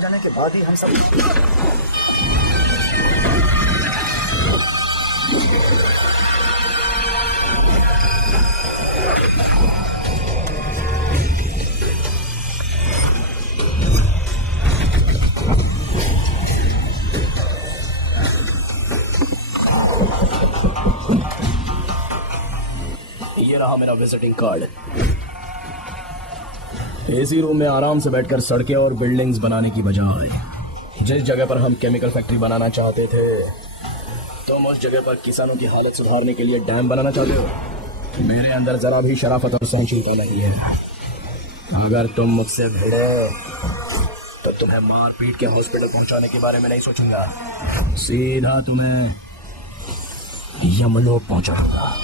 हो जाने के बाद ही हम सब। ये रहा मेरा विजिटिंग कार्ड। एसी रूम में आराम से बैठकर सड़कें और बिल्डिंग्स बनाने की बजाय जिस जगह पर हम केमिकल फैक्ट्री बनाना चाहते थे, तुम उस जगह पर किसानों की हालत सुधारने के लिए डैम बनाना चाहते हो। मेरे अंदर जरा भी शराफत और सहनशीलता नहीं है। अगर तुम मुझसे भिड़े तो तुम्हें मार पीट के हॉस्पिटल पहुंचाने के बारे में नहीं सोचूंगा, सीधा तुम्हें यमलोक पहुंचाऊंगा।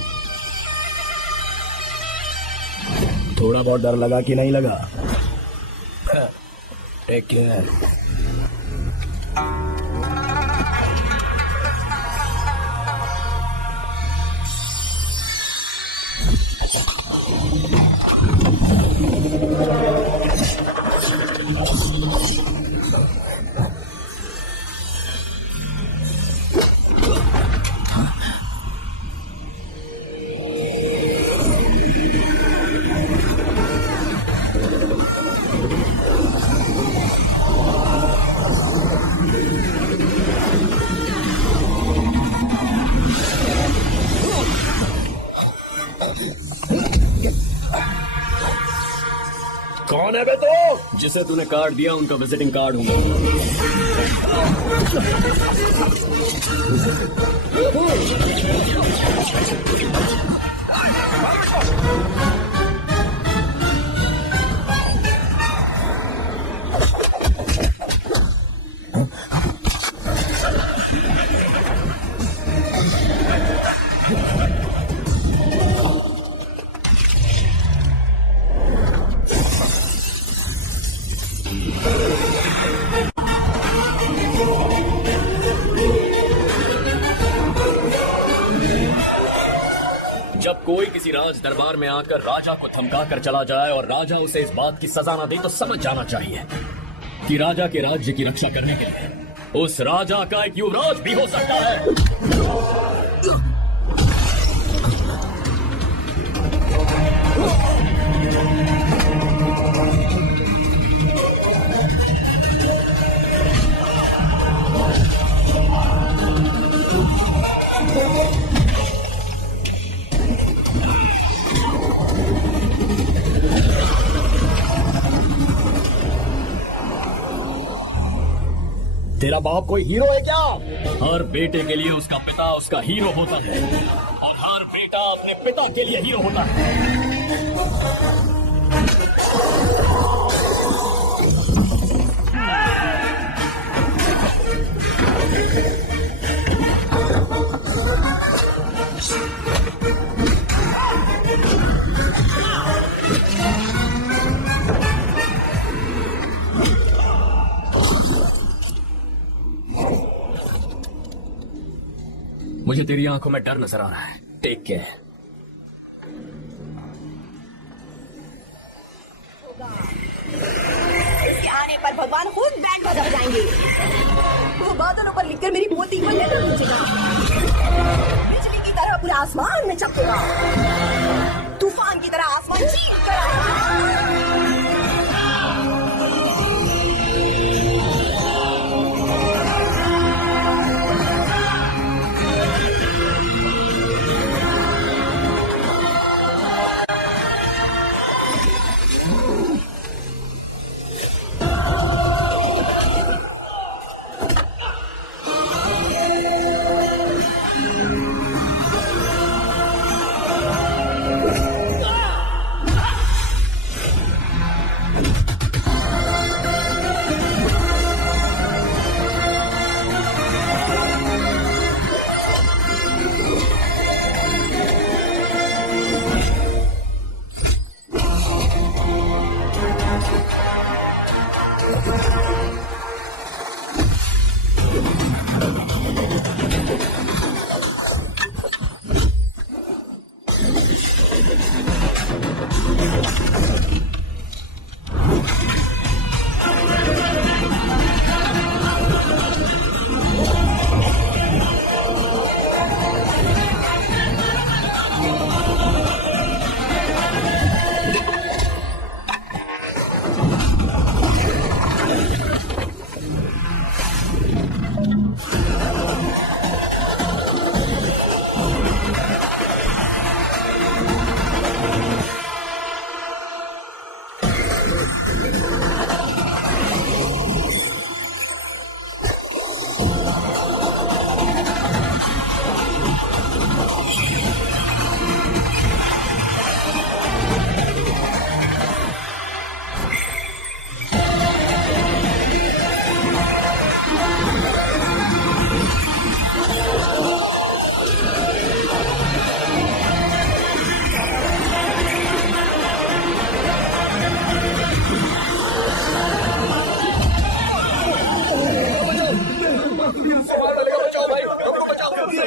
थोड़ा बहुत डर लगा कि नहीं लगा? Take care. कौन है बे तो? जिसे तूने कार्ड दिया उनका विजिटिंग कार्ड हूँ। जब कोई किसी राज दरबार में आकर राजा को धमका कर चला जाए और राजा उसे इस बात की सजा न दे तो समझ जाना चाहिए कि राजा के राज्य की रक्षा करने के लिए उस राजा का एक युवराज भी हो सकता है। तेरा बाप कोई हीरो है क्या? हर बेटे के लिए उसका पिता उसका हीरो होता है और हर बेटा अपने पिता के लिए हीरो होता है। मुझे तेरी आंखों में डर नजर आ रहा है। Take care. इसके आने पर भगवान खुद बैंड बजा जाएंगे। वो बादलों पर लिखकर मेरी पोती को लेकर पूछेगा, बिजली की तरह पूरा आसमान में चमकेगा, तूफान की तरह आसमान चीख कर आएगा।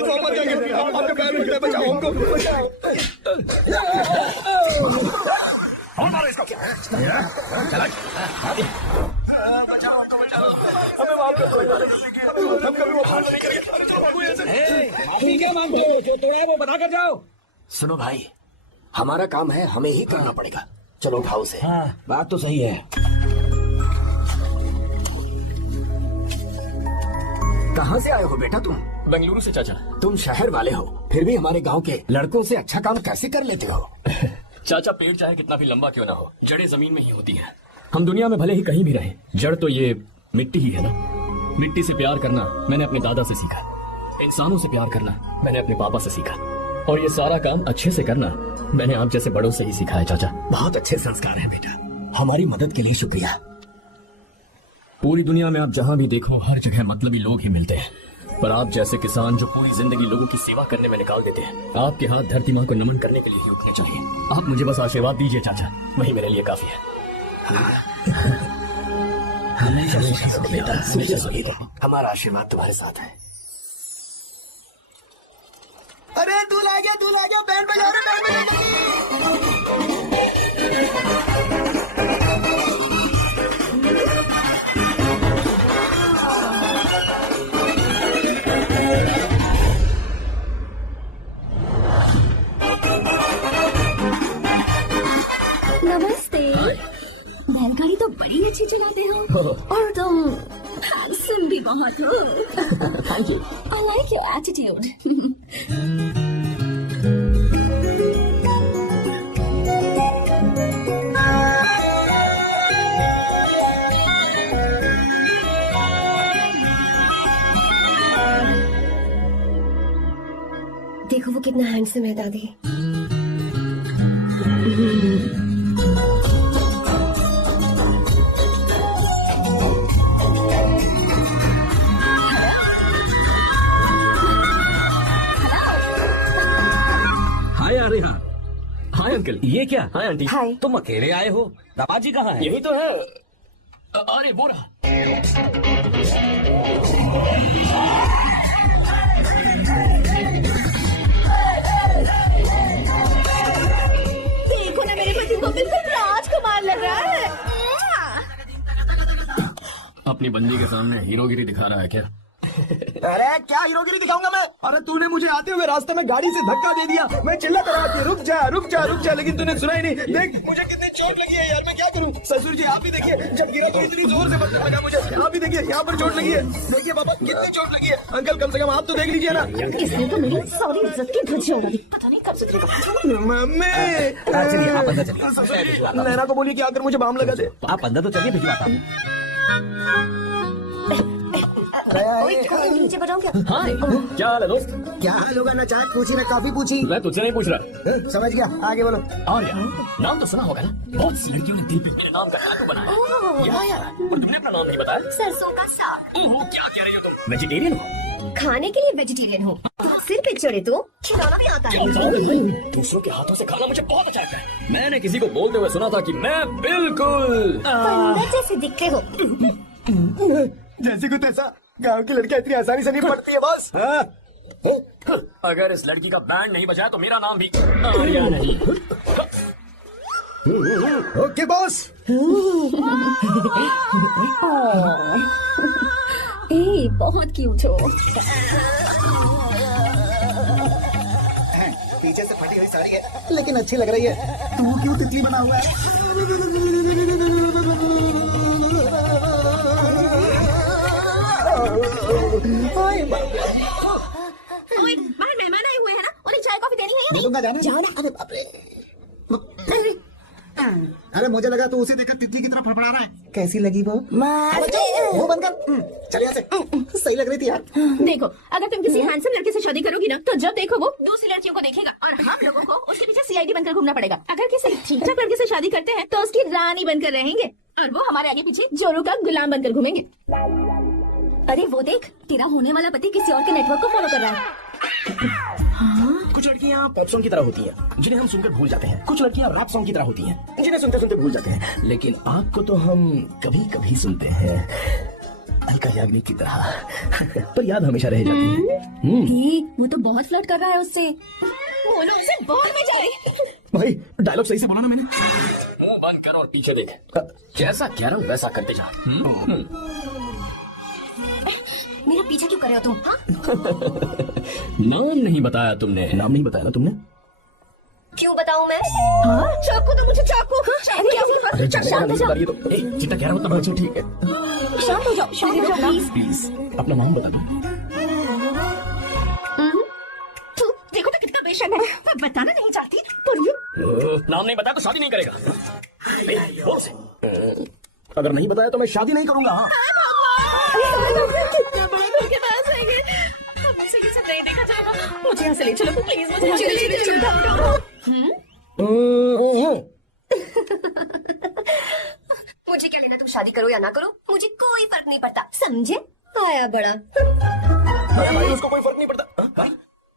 मर जाएंगे। आपके पैर में गिरे, बचाओ हमको, बचाओ। और मारो इसको। चला। बचाओ हमको, बचाओ। हमें माफ कर दो। हम कभी वो भाड़ नहीं करेंगे। माफी क्या मांगते हो? जो तोड़ा है वो बता कर जाओ। सुनो भाई, हमारा काम है, हमें ही करना पड़ेगा। चलो उठाओ उसे। हाँ, बात तो सही है। कहाँ से आए हो बेटा तुम? बेंगलुरु से चाचा। तुम शहर वाले हो, फिर भी हमारे गांव के लड़कों से अच्छा काम कैसे कर लेते हो? चाचा, पेड़ चाहे कितना भी लंबा क्यों ना हो, जड़ें जमीन में ही होती हैं। हम दुनिया में भले ही कहीं भी रहें, जड़ तो ये मिट्टी ही है ना। मिट्टी से प्यार करना मैंने अपने दादा से सीखा, इंसानों से प्यार करना मैंने अपने पापा से सीखा, और ये सारा काम अच्छे से करना मैंने आप जैसे बड़ों से ही सीखा है चाचा। बहुत अच्छे संस्कार हैं बेटा, हमारी मदद के लिए शुक्रिया। पूरी दुनिया में आप जहाँ भी देखो, हर जगह मतलबी लोग ही मिलते हैं, पर आप जैसे किसान जो पूरी जिंदगी लोगों की सेवा करने में निकाल देते हैं, आपके हाथ धरती माँ को नमन करने के लिए ही उठने चाहिए। आप मुझे बस आशीर्वाद दीजिए चाचा, वही मेरे लिए काफी है। बेटा, हमारा आशीर्वाद तुम्हारे साथ है। अरे दूल्हा आ गया, बैंड बजा रहे, बैंड बजा। नमस्ते। बैलगाड़ी तो बड़ी अच्छी चलाते हो, और तुम हैंडसम भी बहुत हो। Thank you. I like your attitude. देखो वो कितना हैंडसम है दादी। हाय आर्या। Hi uncle. ये क्या? Hi aunty. हाय। तुम अकेले आए हो? दादाजी कहाँ है? यही तो है। अरे वो रहा। देखो ना मेरे पति को, बिल्कुल राजकुमार लग रहा है। अपनी बंदी के सामने हीरोगिरी दिखा रहा है क्या? अरे क्या हीरोगिरी दिखाऊंगा मैं? अरे तूने मुझे आते हुए रास्ते में गाड़ी से धक्का दे दिया, मैं चिल्ला कर रहा था रुक जा रुक जा रुक जा, लेकिन तूने सुना ही नहीं। देख मुझे कितनी चोट लगी है यार, मैं क्या करूं? ससुर जी आप भी देखिए, जब गिरा तो इतनी जोर से बचने लगा मुझे। आप भी देखिए, यहाँ पर चोट लगी है। देखिए पापा कितनी चोट लगी है। अंकल कम से कम आप तो देख लीजिए ना। इसने तो मेरी सारी इज्जत की धज्जियां उड़ा दी। पता नहीं कब से मम्मी चलिए आप अंदर चलिए। ससुर जी नैना को बोलिए कि आकर मुझे बाम लगा दे। आप अंदर तो चलिए, भिजवाता हूँ। नीचे बताऊं क्या? हाय, क्या हाल है दोस्त? क्या हाल होगा ना, चाहे पूछी ना काफी पूछी। मैं तुझसे नहीं पूछ रहा। समझ गया, आगे बोलो। आर्या, नाम तो सुना होगा ना? बहुत सी लड़कियों ने दिल पे मेरे नाम का टैटू बनाया। या, और तुमने अपना नाम नहीं बताया। सरसों का साग। ओहो, क्या कह रही हो तुम? वेजिटेरियन हो? खाने के लिए वेजिटेरियन हूँ। सिर पे चढ़े तो खिलाना भी आता है। दूसरों के हाथों से खाना मुझे बहुत अच्छा लगता है। मैंने किसी को बोलते हुए सुना था कि मैं बिल्कुल पंडित जैसे दिखते हो। जैसे कुछ ऐसा, गांव की लड़कियां इतनी आसानी से नहीं पढ़ती है बस। अगर इस लड़की का बैंड नहीं बजाया तो मेरा नाम भी आर्या नहीं। Okay boss. ए, बहुत क्यूट हो। पीछे से फटी हुई साड़ी है लेकिन अच्छी लग रही है। तू क्यों तितली बना हुआ है? ओए, बाहर मेहमान आए हुए हैं ना, उन्हें चाय कॉफी देनी है। दे दूंगा, जाना। जाना। अरे बाप रे। अरे मुझे लगा तो उसे देखकर तितली की तरह फड़फड़ा रहा है। कैसी लगी वो? वो बंद कर। चल यहाँ से। सही लग रही थी यार। देखो, अगर तुम किसी हैंडसम लड़के से शादी करोगी ना, तो जब देखो वो दूसरी लड़कियों को देखेगा और हम लोगों को उसके पीछे सीआईडी बनकर घूमना पड़ेगा। अगर किसी ठीक ठाक लड़के से शादी करते हैं तो उसकी रानी बनकर रहेंगे और वो हमारे आगे पीछे जोरू का गुलाम बनकर घूमेंगे। अरे वो देख, तेरा होने वाला पति किसी और के नेटवर्क को फॉलो कर रहा है। कुछ लड़कियां पॉप सॉन्ग की तरह होती हैं, जिन्हें हम सुनकर भूल जाते हैं। कुछ लड़कियां रैप सॉन्ग की तरह होती हैं, जिन्हें सुनते सुनते भूल जाते हैं। लेकिन आपको तो हम कभी कभी सुनते हैं। हल्का याग्निक की तरह, पर याद हमेशा रह जाती है। वो तो बहुत फ्लर्ट कर रहा है उससे। बोलो उसे बहुत मजा आए। भाई डायलॉग सही से बोला ना मैंने। मुंह बंद कर और पीछे देख। जैसा कह रहा हूँ वैसा करते जा। मेरा पीछा क्यों कर रहे हो तुम? हाँ? नाम नहीं बताया तुमने। नाम नहीं बताया ना तुमने? क्यों बताऊं मैं? हाँ? चाकू दो मुझे, चाकू। अरे शांत हो जाओ। ये तो जितना कह रहा हूँ तब अच्छा ठीक है। शांत हो जाओ, शांत हो जाओ प्लीज। प्लीज अपना नाम बता दो। तू देखो तो कितना बेशर्म है। मैं बताना नहीं चाहती पर ये नाम नहीं बताया तो शादी नहीं करेगा। बोल से। अगर नहीं बताया तो मैं शादी नहीं करूंगा। हाँ कितना बड़ा धोखेबाज है ये। अब मुझसे ये सब नहीं देखा जाएगा। मुझे यहाँ से ले चलो प्लीज, मुझे चलो। मुझे क्या लेना, तुम शादी करो या ना करो, मुझे कोई फर्क नहीं पड़ता, समझे? आया बड़ा। भाई उसको कोई फर्क नहीं पड़ता। भाई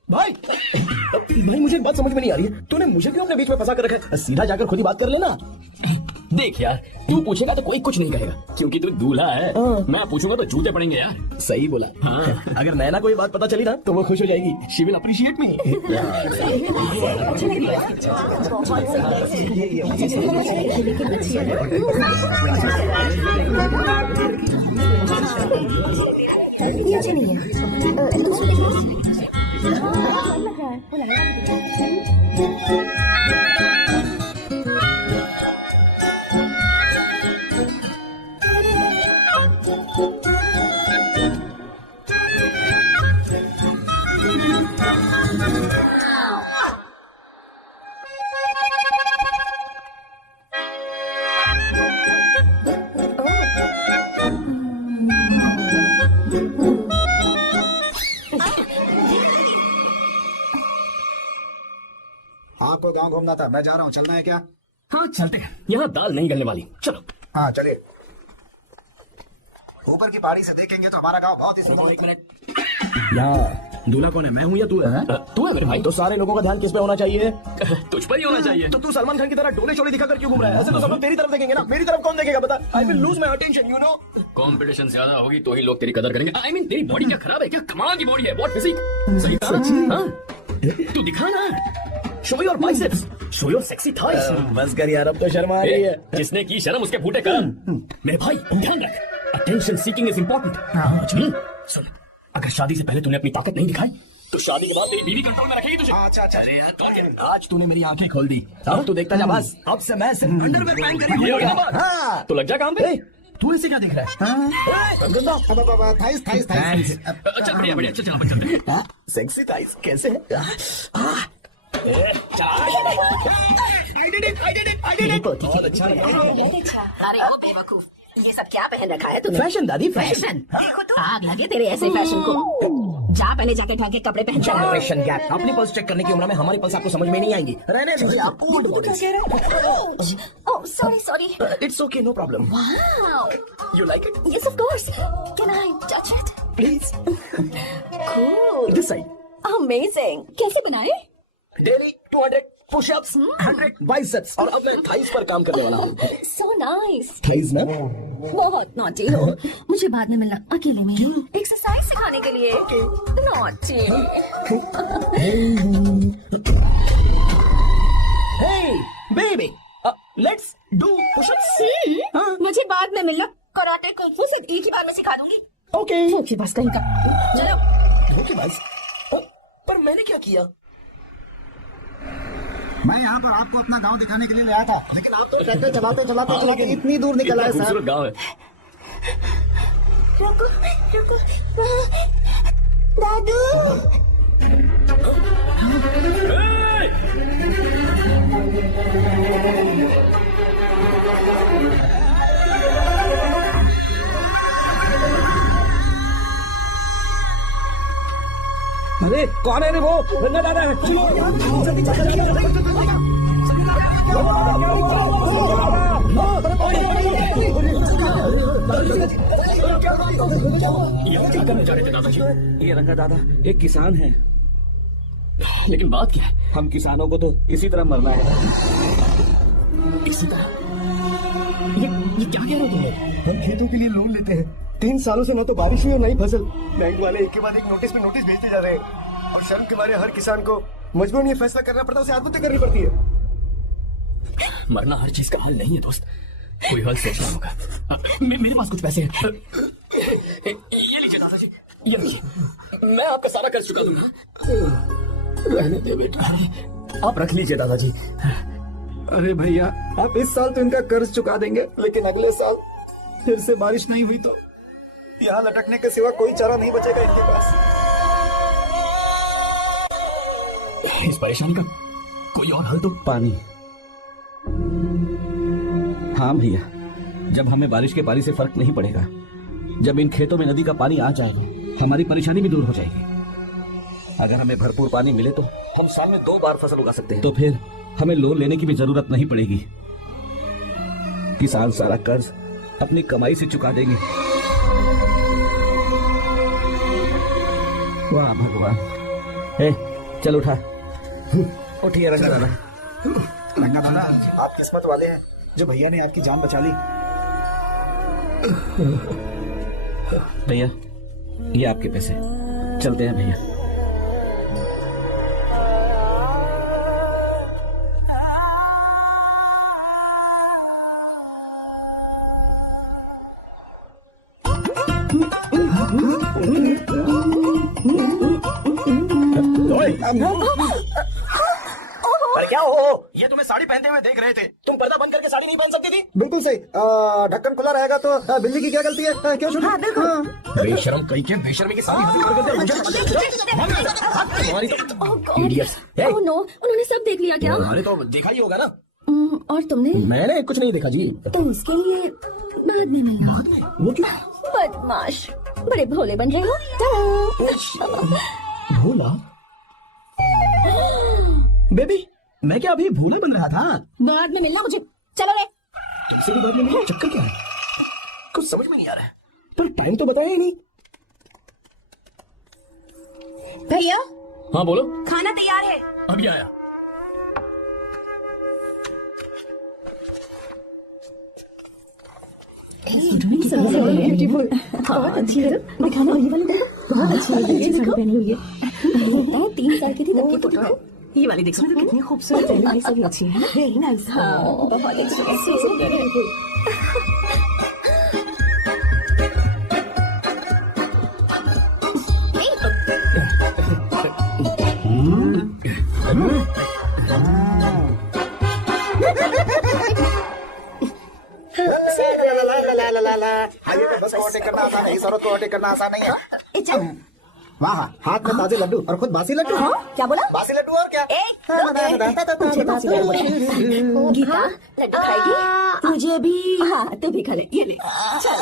भाई भाई मुझे एक बात समझ में नहीं आ रही है, तूने मुझे क्यों अपने बीच में फंसा कर रखा है? सीधा जाकर खुद ही बात कर लेना। देख यार, तू पूछेगा तो कोई कुछ नहीं कहेगा क्योंकि तू दूल्हा है। मैं पूछूंगा तो जूते पड़ेंगे यार। सही बोला। हाँ। अगर नैना कोई बात पता चली ना तो वो खुश हो जाएगी। शी विल अप्रिशिएट मी। मुझे नहीं आपको गांव घूमना था, मैं जा रहा हूँ, चलना है क्या? हाँ चलते हैं, यहाँ दाल नहीं गलने वाली। चलो। हाँ चलिए। ऊपर की पहाड़ी से देखेंगे तो हमारा गांव बहुत ही सुंदर। एक मिनट। यहाँ दूल्हा कौन है, मैं हूँ या तू है? तू है मेरे भाई। तो सारे लोगों का ध्यान किस पे होना चाहिए? तुझ पर ही होना चाहिए। तो तू सलमान खान की तरह डोले चोले दिखाकर क्यों घूम रहा है? ऐसे तो सब लोग तेरी तरफ देखेंगे ना, मेरी तरफ कौन देखेगा बता? I will lose my attention, you know. Competition ज्यादा होगी तो ही लोग तेरी कदर करेंगे। आई मीन तेरी बॉडी क्या खराब है क्या? कमाल की बॉडी है, व्हाट फिजिक। सही कहा। हाँ? तू दिखा ना। Show your biceps, show your sexy thighs. बस कर यार, अब तो शर्मा आ रही है। जिसने की शर्म उसके फूटे कर्म। मेरे भाई ध्यान रख, अटेंशन सीकिंग इज इम्पोर्टेंट। सुन, अगर शादी से पहले तूने अपनी ताकत नहीं दिखाई तो शादी के बाद तेरी बीवी कंट्रोल में रखेगी तुझे। अच्छा अच्छा। अरे यार, तो आज तूने मेरी आंखें खोल दी। अब तू देखता जा बस, अब से मैं सिर्फ अंडरवेयर पहन कर ही ये घूमूंगा। होगा बात। हाँ तो लग जा काम पे। ए, तू इसे क्या देख रहा है? गंदा थाइस थाइस थाइस। अच्छा बढ़िया बढ़िया, चल अपन चलते हैं। सेक्सी थाइस कैसे है? बहुत अच्छा है। अरे वो बेवकूफ, ये सब क्या पहन रखा है तूने? फैशन दादी, फैशन। देखो तो आग लगे तेरे ऐसे फैशन को। जा पहले जाके ढंग के कपड़े पहन जा। Generation gap. अपनी पल्स चेक करने की उम्र में हमारी पल्स आपको समझ में नहीं आएंगी। रहने दीजिए आप old bodies. Oh sorry sorry. It's okay, no problem. Wow, you like it? Yes of course, can I touch it please. Cool, this side. Amazing. कैसे बनाए? डेली 200 पुशअप्स, 100 बाइसेप्स, और अब मैं थाइस पर काम करने वाला हूँ। So nice. थाइस ना? बहुत नॉटी हो। मुझे बाद में मिलना अकेले में, एक्सरसाइज सिखाने के लिए। Naughty. Hey baby, let's do push-ups. मुझे बाद में मिलना, कराटे कुंफू सिर्फ एक ही बार में सिखा दूंगी। Okay. धोखेबाज कहीं का। चलो। धोखेबाज? पर मैंने क्या किया? मैं यहाँ पर आपको अपना गांव दिखाने के लिए लाया था, लेकिन आप तो कहते चलाते चलाते चलाते इतनी दूर निकल आए सर। खूबसूरत गाँव है। रुको रुको, दादू। अरे कौन है रे वो? रंगा दादा है। जल्दी चल, जल्दी क्या करने जा रहे थे दादाजी? ये रंगा दादा एक किसान है। लेकिन बात क्या है? हम किसानों को तो इसी तरह मरना है। इसी तरह ये क्या कह रहे हो तुम लोग? हम खेतों के लिए लोन लेते हैं 3 सालों से ना तो बारिश हुई और ना ही फसल। बैंक वाले एक के बाद एक नोटिस पे नोटिस भेजते जा रहे हैं और शर्म के मारे हर किसान को मजबूरन ये फैसला करना पड़ता है, उसे आत्महत्या करनी पड़ती है। मरना हर चीज का हल नहीं है दोस्त, कोई हल सोचना होगा। मेरे पास कुछ पैसे हैं। ये लीजिए दादाजी, ये लीजिए, मैं आपका सारा कर्ज चुका दूंगा। रहने दे बेटा, आप रख लीजिए दादाजी। अरे भैया, आप इस साल तो इनका कर्ज चुका देंगे, लेकिन अगले साल फिर से बारिश नहीं हुई तो यहाँ लटकने के सिवा कोई चारा नहीं बचेगा इनके पास। इस परेशानी का कोई और हल तो पानी। हाँ भैया, जब हमें बारिश के पानी से फर्क नहीं पड़ेगा, जब इन खेतों में नदी का पानी आ जाएगा, हमारी परेशानी भी दूर हो जाएगी। अगर हमें भरपूर पानी मिले तो हम साल में 2 बार फसल उगा सकते हैं। तो फिर हमें लोन लेने की भी जरूरत नहीं पड़ेगी। किसान सारा कर्ज अपनी कमाई से चुका देंगे। वाह भगवान। चल उठा, उठिए रंगा दादा। रंगा दादा, आप किस्मत वाले हैं जो भैया ने आपकी जान बचा ली। भैया, ये आपके पैसे, चलते हैं भैया। पर क्या हो, ये तुम्हें साड़ी पहनते हुए देख रहे थे, तुम पर्दा बंद करके साड़ी नहीं पहन सकती थी? बिल्कुल सही। ढक्कन खुला रहेगा तो बिल्ली की क्या गलती है? क्यों छोटी? बेशरम कहीं के बेशर्मी की साड़ी तुम्हारी तो idiots। Hey, ओह नो, उन्होंने सब देख लिया क्या? तुम्हारे तो देखा ही होगा ना। और तुमने? मैंने कुछ नहीं देखा जी। तो उसके लिए बाद में मिलना। वो क्यों? बदमाश, बड़े भोले बन रहे हो। भोला? बेबी, मैं क्या अभी भोला बन रहा था? बाद में मिलना मुझे। चलो रे। तुमसे भी बाद में मिलना, चक्कर क्या है? कुछ समझ में नहीं आ रहा है, पर टाइम तो बताया ही नहीं। भैया, हाँ बोलो, खाना तैयार है। अभी आया। ब्यूटीफुल, बहुत अच्छी है। दिखाना, ये वाली देखो, बहुत अच्छी है। ये साड़ी पहनी हुई है। 3 साल की थी तब की फोटो है। ये वाली देखो, कितनी खूबसूरत है। ये सब अच्छी है। Very nice. हाँ, बहुत अच्छी है। So beautiful. हाईवे पे बस को ओवरटेक करना आसान है, इस औरत को ओवरटेक करना आसान नहीं है। वाह, हाथ में ताजे लड्डू और खुद बासी लड्डू। क्या बोला? बासी लड्डू और क्या? मुझे बासी लड्डू। गीता, लड्डू खाएगी? मुझे भी। हाँ, तू भी खा ले। ये ले। चल।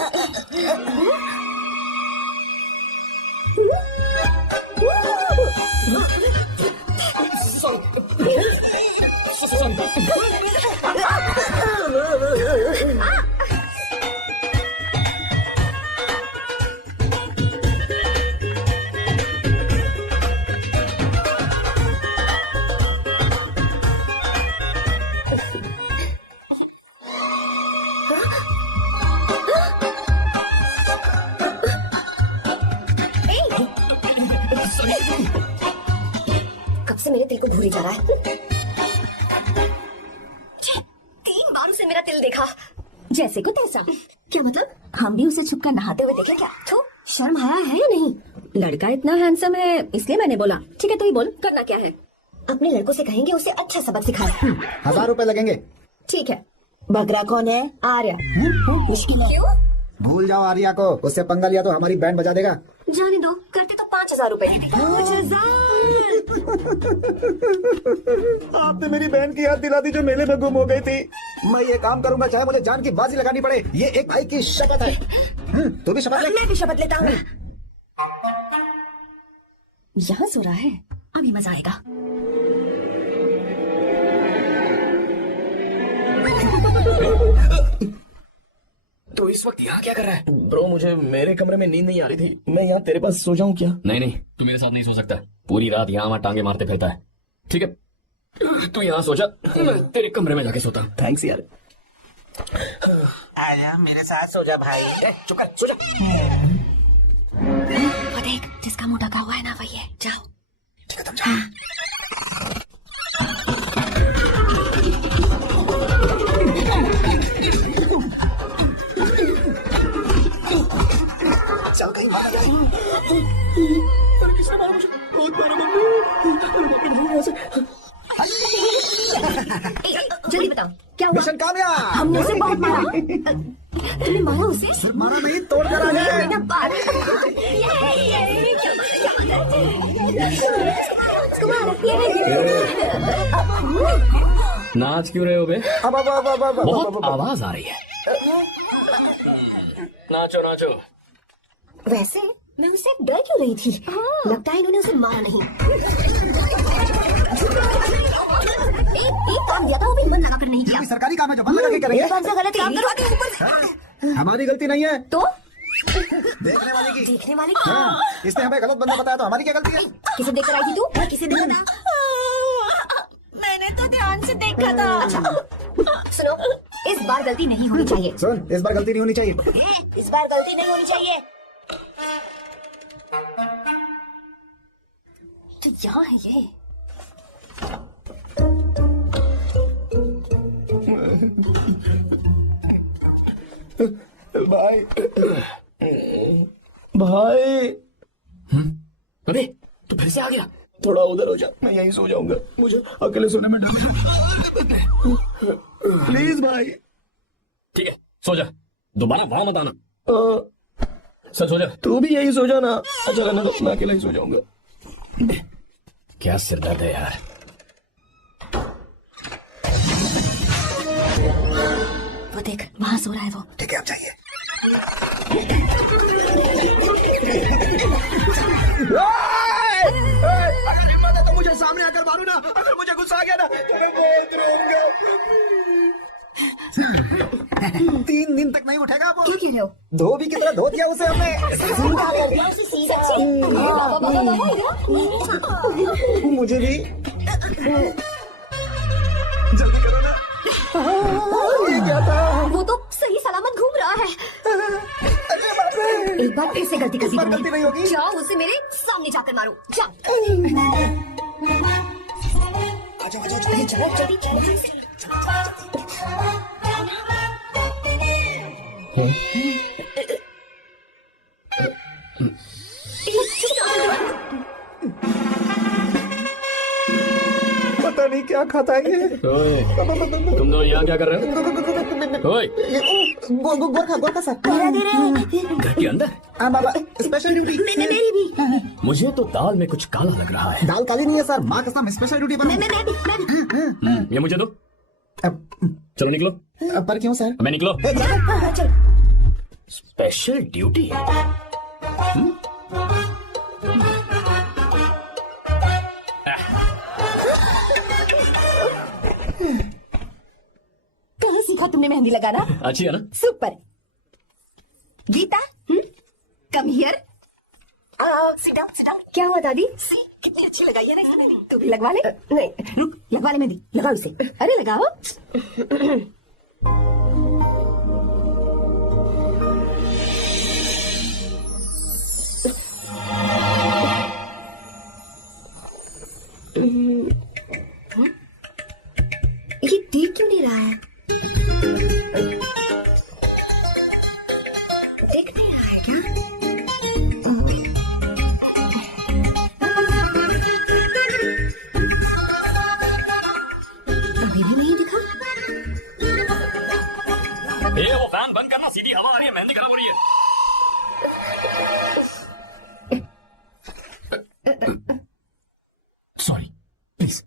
कब से मेरे तिल को घूरी जा रहा है। 3 बार उसे मेरा तिल देखा। जैसे को तैसा। क्या मतलब? हम भी उसे छुपकर नहाते हुए देखे क्या? तो शर्म आया है या नहीं? लड़का इतना हैंडसम है, इसलिए मैंने बोला। ठीक है, तू ही बोल, करना क्या है? अपने लड़कों से कहेंगे उसे अच्छा सबक सिखाए। 1000 रुपए लगेंगे। ठीक है। बगरा कौन है? आर्या। क्यों? भूल जाओ आर्या को, उससे पंगा लिया तो हमारी बैंड बजा देगा। जाने दो, करते तो 5000 रुपए। 5000। आपने मेरी बहन की याद दिला दी जो मेले में गुम हो गई थी। मैं ये काम करूंगा चाहे मुझे जान की बाजी लगानी पड़े। ये एक भाई की शपथ है। तू भी शपथ ले। मैं भी शपथ लेता हूँ। यहाँ सो रहा है, अभी मजा आएगा। तो इस वक्त यहाँ क्या कर रहा है? ब्रो, मुझे मेरे कमरे में नींद नहीं आ रही थी, मैं यहाँ तेरे पास सो जाऊं क्या? नहीं नहीं, तू मेरे साथ नहीं सो सकता। पूरी रात यहाँ वहाँ टांगे मारते फिरता है। ठीक है, तू यहाँ सो जा, मैं तेरे कमरे में जाके सोता हूँ। थैंक्स यार। आया मेरे साथ सो जा भाई। चुप कर, सो जा। वो देख, जिसका मुंह ढका हुआ है ना वही है। जाओ। ठीक है, तुम जाओ। चल कहीं मार ना जाए। अरे किसने मारा मुझे? बहुत मारा मम्मी। अरे बाप रे, भागो यहाँ से। जल्दी बताओ क्या हुआ? मिशन कामयाब। हमने उसे बहुत मारा। तुमने मारा उसे? सिर्फ मारा नहीं, तोड़ कर आ गए। बेटा बात। उसको मारा। नाच क्यों रहे हो बे? अब बहुत आवाज आ रही है। नाचो नाचो। वैसे मैं उससे डर क्यों रही थी? लगता है इन्होंने उसे मारा नहीं। एक काम दिया था वो भी मन लगा कर नहीं किया। सरकारी काम है जो बंद लगा के करेंगे। कौन सा गलत काम करवाते हैं ऊपर से? हमारी गलती नहीं है, तो देखने वाले की। देखने वाले की। हाँ, इसने हमें गलत बंदा बताया तो हमारी क्या गलती है? किसे देखकर आई थी तू? किसे देखा था? मैंने तो ध्यान से देखा था। अच्छा सुनो, इस बार गलती नहीं होनी चाहिए। सुन, इस बार गलती नहीं होनी चाहिए। इस बार गलती नहीं होनी चाहिए। तो यहाँ है ये। भाई, भाई। अबे तू फिर से आ गया? थोड़ा उधर हो जा, मैं यहीं सो जाऊंगा। मुझे अकेले सोने में डर। प्लीज भाई। ठीक है, सो जा। दोबारा वहां मत आना। चल सो जा। तू भी यहीं सो जाना। अच्छा रहने दो, मैं अकेला ही सो जाऊंगा। क्या सिरदर्द है यार। वो देख, वहाँ सो रहा है वो। ठीक है, अब चाहिए। अगर हिम्मत है तो मुझे सामने आकर मारो ना। अगर मुझे गुस्सा आ गया ना तो मैं बहुत रोऊंगा। 3 दिन तक नहीं उठेगा वो। क्यों कह रहे हो? धोबी की तरह धो दिया उसे हमने। सीधा कर दिया उसे, सीधा। मुझे भी। जल्दी करो ना। ये क्या था? वो तो सही सलामत घूम रहा है। अरे बाप रे। एक बार फिर से गलती कर दी इस बार तुमने। गलती नहीं होगी। जाओ उसे मेरे सामने जाकर मारो। जाओ। आजा, अरे चलो जल्दी जल्दी से। पता नहीं क्या खाता है ये। तुम दोनों यहाँ क्या कर रहे हो? ओए, गोरखा सर। घर के अंदर? हाँ बाबा, स्पेशल ड्यूटी। मेरी भी। मुझे तो दाल में कुछ काला लग रहा है। दाल काली नहीं है सर, माँ कसम स्पेशल ड्यूटी पर। मैं भी। ये मुझे दो। चलो निकलो। पर क्यों सर? मैं निकलो। चल। स्पेशल ड्यूटी है। कहाँ सीखा तुमने मेहंदी लगाना? अच्छी है ना? Super. Geeta, come here. Sit down. क्या हुआ दादी? कितनी अच्छी लगाई है ना इसने मेहंदी। तू भी लगवा ले। नहीं, रुक, लगवा ले मेहंदी। लगाओ इसे। अरे लगाओ। ये देख क्यों नहीं रहा है? देख नहीं रहा है क्या? अभी भी नहीं दिखा। वो फैन बंद करना, सीधी हवा आ रही है, मेहंदी खराब हो रही है। Sorry, please.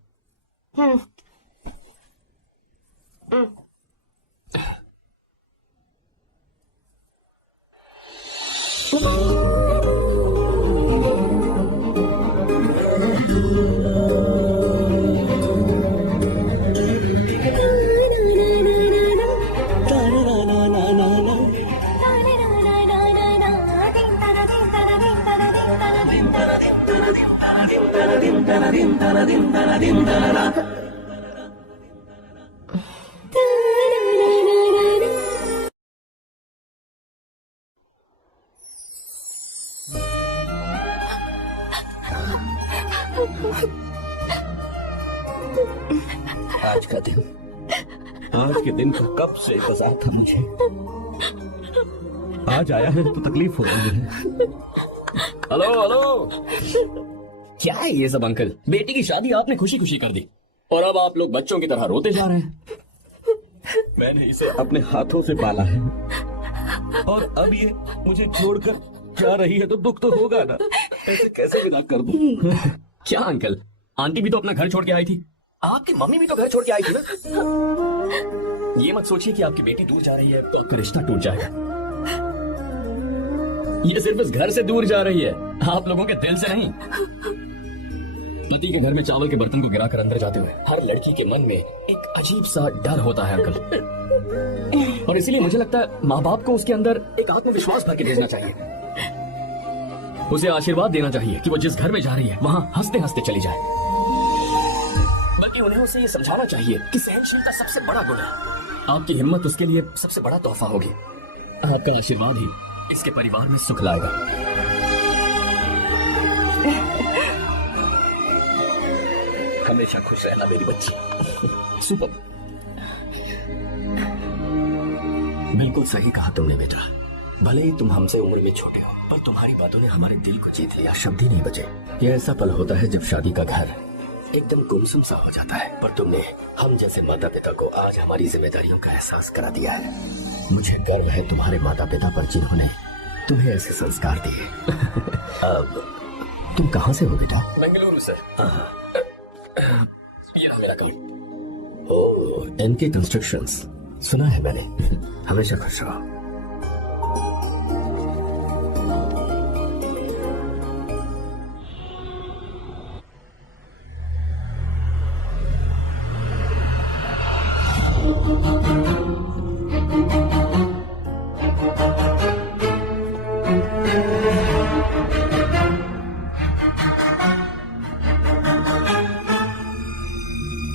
आज का दिन, आज के दिन का कब से इंतजार था मुझे। आज आया है तो तकलीफ हो रही है। हेलो हेलो, क्या है ये सब अंकल? बेटी की शादी आपने खुशी खुशी कर दी और अब आप लोग बच्चों की तरह रोते जा रहे हैं। मैंने इसे अपने हाथों से पाला है और अब ये मुझे छोड़कर जा रही है तो दुख तो होगा ना। ऐसे कैसे विदा कर दूं? क्या अंकल, आंटी भी तो अपना घर छोड़ के आई थी, आपकी मम्मी भी तो घर छोड़ के आई थी ना। ये मत सोचिए कि आपकी बेटी दूर जा रही है तो आपका रिश्ता टूट जाएगा। ये सिर्फ इस घर से दूर जा रही है, आप लोगों के दिल से नहीं। पति के घर में चावल के बर्तन को गिराकर अंदर जाते हुए हर लड़की के मन में एक अजीब सा डर होता है अंकल, और इसीलिए मुझे लगता है माँ बाप को उसके अंदर एक आत्मविश्वास भर के भेजना चाहिए। उसे आशीर्वाद देना चाहिए कि वो जिस घर में जा रही है वहां हंसते हंसते चली जाए, बल्कि उन्हें उसे ये समझाना चाहिए कि सहनशीलता सबसे बड़ा गुण है। आपकी हिम्मत उसके लिए सबसे बड़ा तोहफा होगी। आपका आशीर्वाद ही इसके परिवार में सुख लाएगा। हमेशा खुश रहना मेरी बच्ची। सुपर, बिल्कुल सही कहा तुमने बेटा। भले ही तुम हमसे उम्र में छोटे हो, पर तुम्हारी बातों ने हमारे दिल को जीत लिया, शब्द ही नहीं बचे। यह ऐसा पल होता है जब शादी का घर एकदम गुमसुम सा हो जाता है, पर तुमने हम जैसे माता पिता को आज हमारी जिम्मेदारियों का एहसास करा दिया है। मुझे गर्व है तुम्हारे माता पिता पर जिन्होंने तुम्हें ऐसे संस्कार दिए। अब तुम कहाँ से हो बेटा? बेंगलुरु से। ये रहा मेरा कार्ड। ओह, एनके कंस्ट्रक्शंस, सुना है मैंने। हमेशा खुश रहो।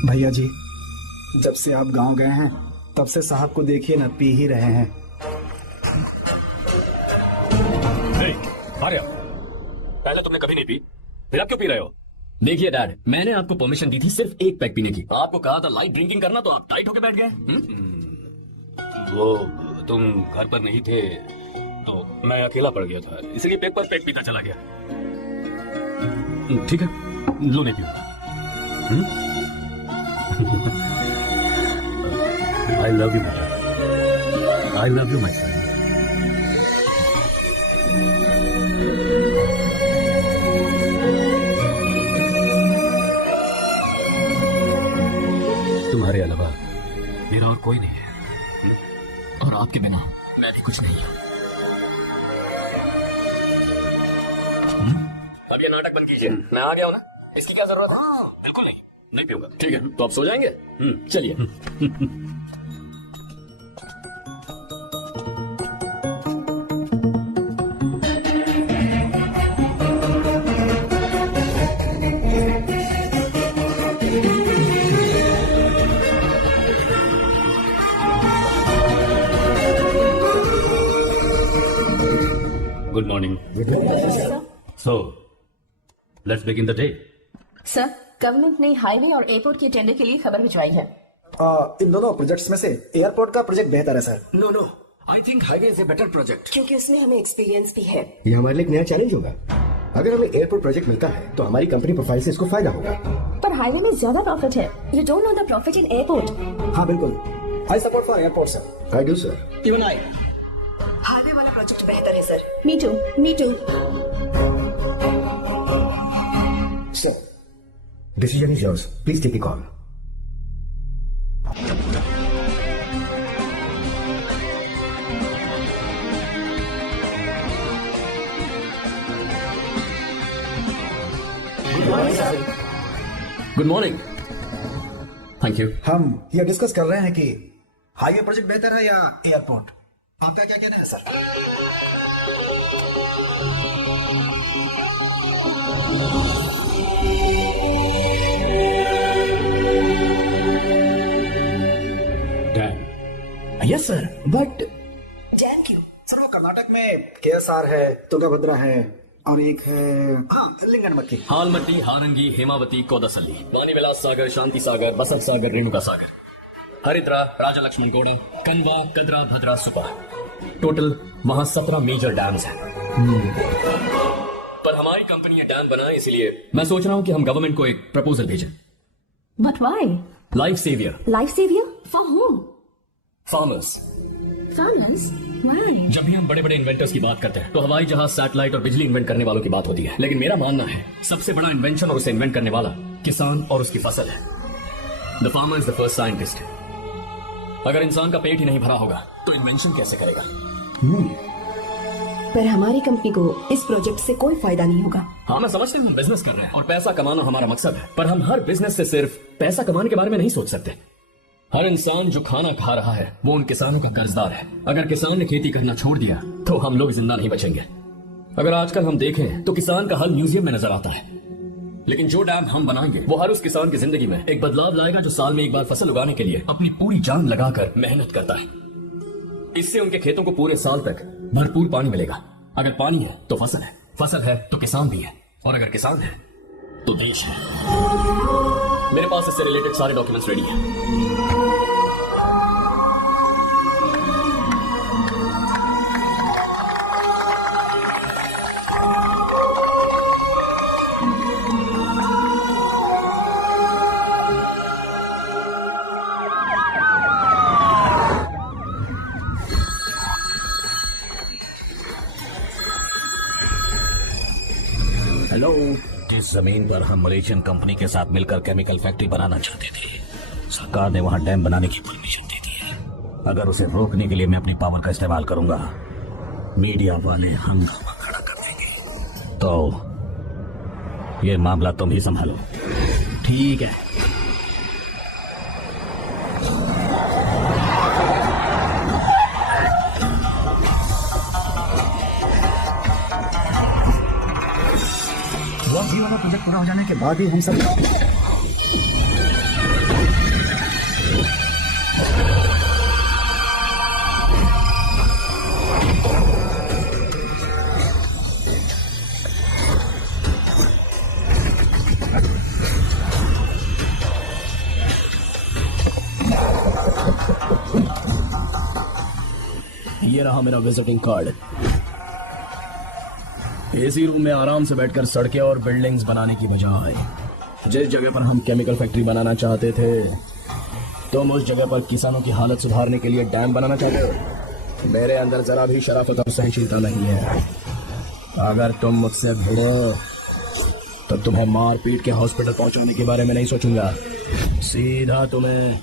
भैया जी, जब से आप गांव गए हैं तब से साहब को देखिए ना, पी ही रहे हैं। आर्या, पहले तुमने कभी नहीं पी, फिर आप क्यों पी रहे हो? देखिए डैड, मैंने आपको परमिशन दी थी सिर्फ एक पैक पीने की। आपको कहा था लाइट ड्रिंकिंग करना, तो आप टाइट होके बैठ गए। वो तुम घर पर नहीं थे तो मैं अकेला पड़ गया था, इसलिए पैक पर पैक पीता चला गया। ठीक है, लो नहीं पीऊंगा। I love you, बेटा। I love you, my son. तुम्हारे अलावा मेरा और कोई नहीं है, और आपके बिना मैं भी कुछ नहीं हूं। अब ये नाटक बंद कीजिए, मैं आ गया हूं ना, इसकी क्या जरूरत है? बिल्कुल नहीं, नहीं पीऊंगा। ठीक है, तो आप सो जाएंगे? चलिए। Good morning. So let's begin the day. Sir, government ने हाईवे और एयरपोर्ट के टेंडर के लिए खबर भिजवाई है। इन दोनों प्रोजेक्ट्स में से एयरपोर्ट का प्रोजेक्ट बेहतर है sir. No no, I think highway is a better project. क्योंकि उसमें हमें एक्सपीरियंस भी है। ये हमारे लिए एक नया चैलेंज होगा। अगर हमें एयरपोर्ट प्रोजेक्ट मिलता है तो हमारी कंपनी प्रोफाइल से इसको फायदा होगा। पर हाईवे में ज्यादा प्रॉफिट है। You don't know the profit in airport. हाँ बिल्कुल, I support for airport sir. I do sir. Even I. Highway वाला प्रोजेक्ट बेहतर है sir. Me too, me too. Sir, decision is yours, please take a call. Good morning. Thank you. हम ये discuss कर रहे हैं कि हाईवे प्रोजेक्ट बेहतर है या एयरपोर्ट। आपका क्या कहना है sir? Yes sir, but dam क्यों? सर वो कर्नाटक में केएसआर है, तुंगभद्रा है, और एक है हाँ लिंगन मक्खी। हालमट्टी, हारंगी, हेमावती, कोदसल्ली, वानी विलास सागर, शांति सागर, बसंत सागर, रेणुका सागर, हरिद्रा, राजा लक्ष्मण गौड़ा, कनवा, कदरा, भद्रा, सुपा। टोटल वहां 17 मेजर डैम्स हैं। पर हमारी कंपनी ये डैम बनाए, इसलिए मैं सोच रहा हूं कि हम गवर्नमेंट को एक प्रपोजल भेजें। But why? Life saviour, Life savior? For whom? Farmers. Farmers? Why? जब भी हम बड़े बड़े इन्वेंटर्स की बात करते हैं तो हवाई जहाज, सैटेलाइट और बिजली इन्वेंट करने वालों की बात होती है, लेकिन मेरा मानना है सबसे बड़ा इन्वेंशन और उसे इन्वेंट करने वाला किसान और उसकी फसल है। The farmer is the first scientist. अगर इंसान का पेट ही नहीं भरा होगा तो इन्वेंशन कैसे करेगा? पर हमारी कंपनी को इस प्रोजेक्ट से कोई फायदा नहीं होगा। हाँ, मैं समझती हूँ हम बिजनेस कर रहे हैं और पैसा कमाना हमारा मकसद है, पर हम हर बिजनेस से सिर्फ पैसा कमाने के बारे में नहीं सोच सकते। हर इंसान जो खाना खा रहा है वो उन किसानों का कर्जदार है। अगर किसान ने खेती करना छोड़ दिया तो हम लोग जिंदा नहीं बचेंगे। अगर आजकल हम देखें तो किसान का हल म्यूजियम में नजर आता है, लेकिन जो डैम हम बनाएंगे वो हर उस किसान की जिंदगी में एक बदलाव लाएगा जो साल में एक बार फसल उगाने के लिए अपनी पूरी जान लगाकर मेहनत करता है। इससे उनके खेतों को पूरे साल तक भरपूर पानी मिलेगा। अगर पानी है तो फसल है तो किसान भी है, और अगर किसान है तो देश है। मेरे पास इससे रिलेटेड सारे डॉक्यूमेंट्स रेडी हैं। हेलो। जिस जमीन पर हम मलेशियन कंपनी के साथ मिलकर केमिकल फैक्ट्री बनाना चाहते थे, सरकार ने वहां डैम बनाने की परमिशन दे दी है। अगर उसे रोकने के लिए मैं अपनी पावर का इस्तेमाल करूंगा, मीडिया वाले हंगामा खड़ा कर देंगे। तो ये मामला तुम ही संभालो। ठीक है। ये वाला प्रोजेक्ट पूरा हो जाने के बाद ही हम सब ये रहा मेरा विजिटिंग कार्ड। एसी रूम में आराम से बैठकर सड़कें और बिल्डिंग्स बनाने की बजाय जिस जगह पर हम केमिकल फैक्ट्री बनाना चाहते थे तुम उस जगह पर किसानों की हालत सुधारने के लिए डैम बनाना चाहते हो। मेरे अंदर जरा भी शराफत और सहनशीलता नहीं है। अगर तुम मुझसे भिड़ो तो तुम्हें मार पीट के हॉस्पिटल पहुंचाने के बारे में नहीं सोचूंगा, सीधा तुम्हें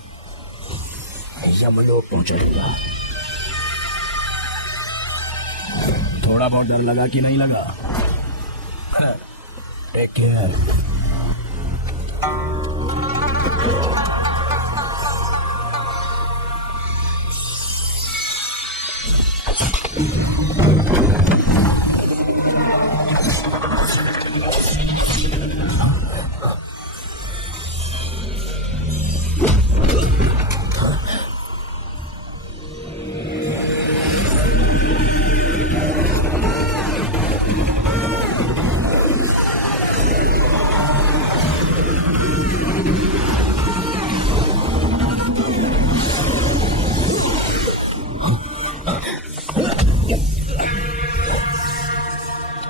यमलोक पहुंचाऊंगा। थोड़ा बहुत डर लगा कि नहीं लगा? Take care.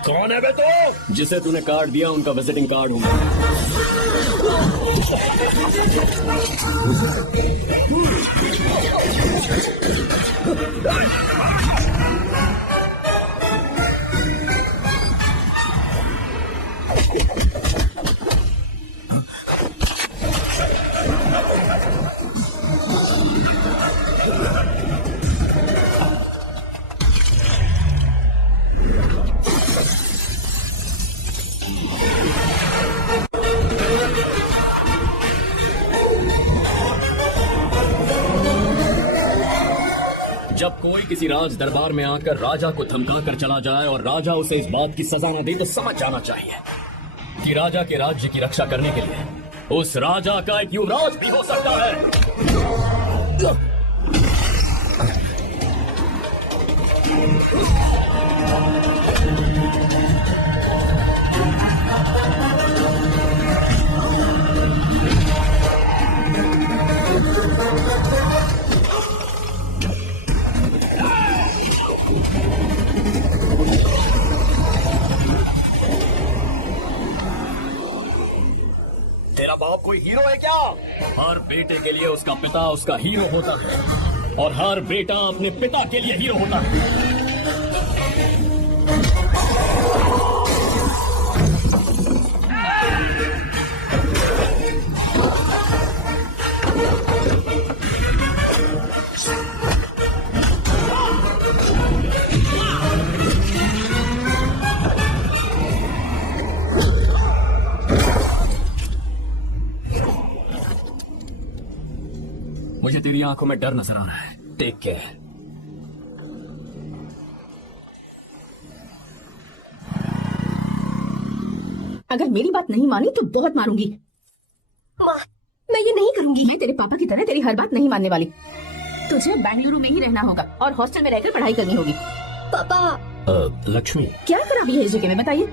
कौन है बे तू? जिसे तूने कार्ड दिया उनका विजिटिंग कार्ड हूं मैं। जब कोई किसी राज दरबार में आकर राजा को धमका कर चला जाए और राजा उसे इस बात की सजा न दे तो समझ जाना चाहिए कि राजा के राज्य की रक्षा करने के लिए उस राजा का एक युवराज भी हो सकता है। तेरा बाप कोई हीरो है क्या? हर बेटे के लिए उसका पिता उसका हीरो होता है और हर बेटा अपने पिता के लिए हीरो होता है। मुझे तेरी आंखों में डर नजर आ रहा है। Take care. अगर मेरी बात नहीं मानी तो बहुत मारूंगी। माँ, मैं ये नहीं करूंगी। मैं तेरे पापा की तरह तेरी हर बात नहीं मानने वाली। तुझे बेंगलुरु में ही रहना होगा और हॉस्टल में रहकर पढ़ाई करनी होगी। पापा, लक्ष्मी, क्या खराबी है इस जगह में बताइए?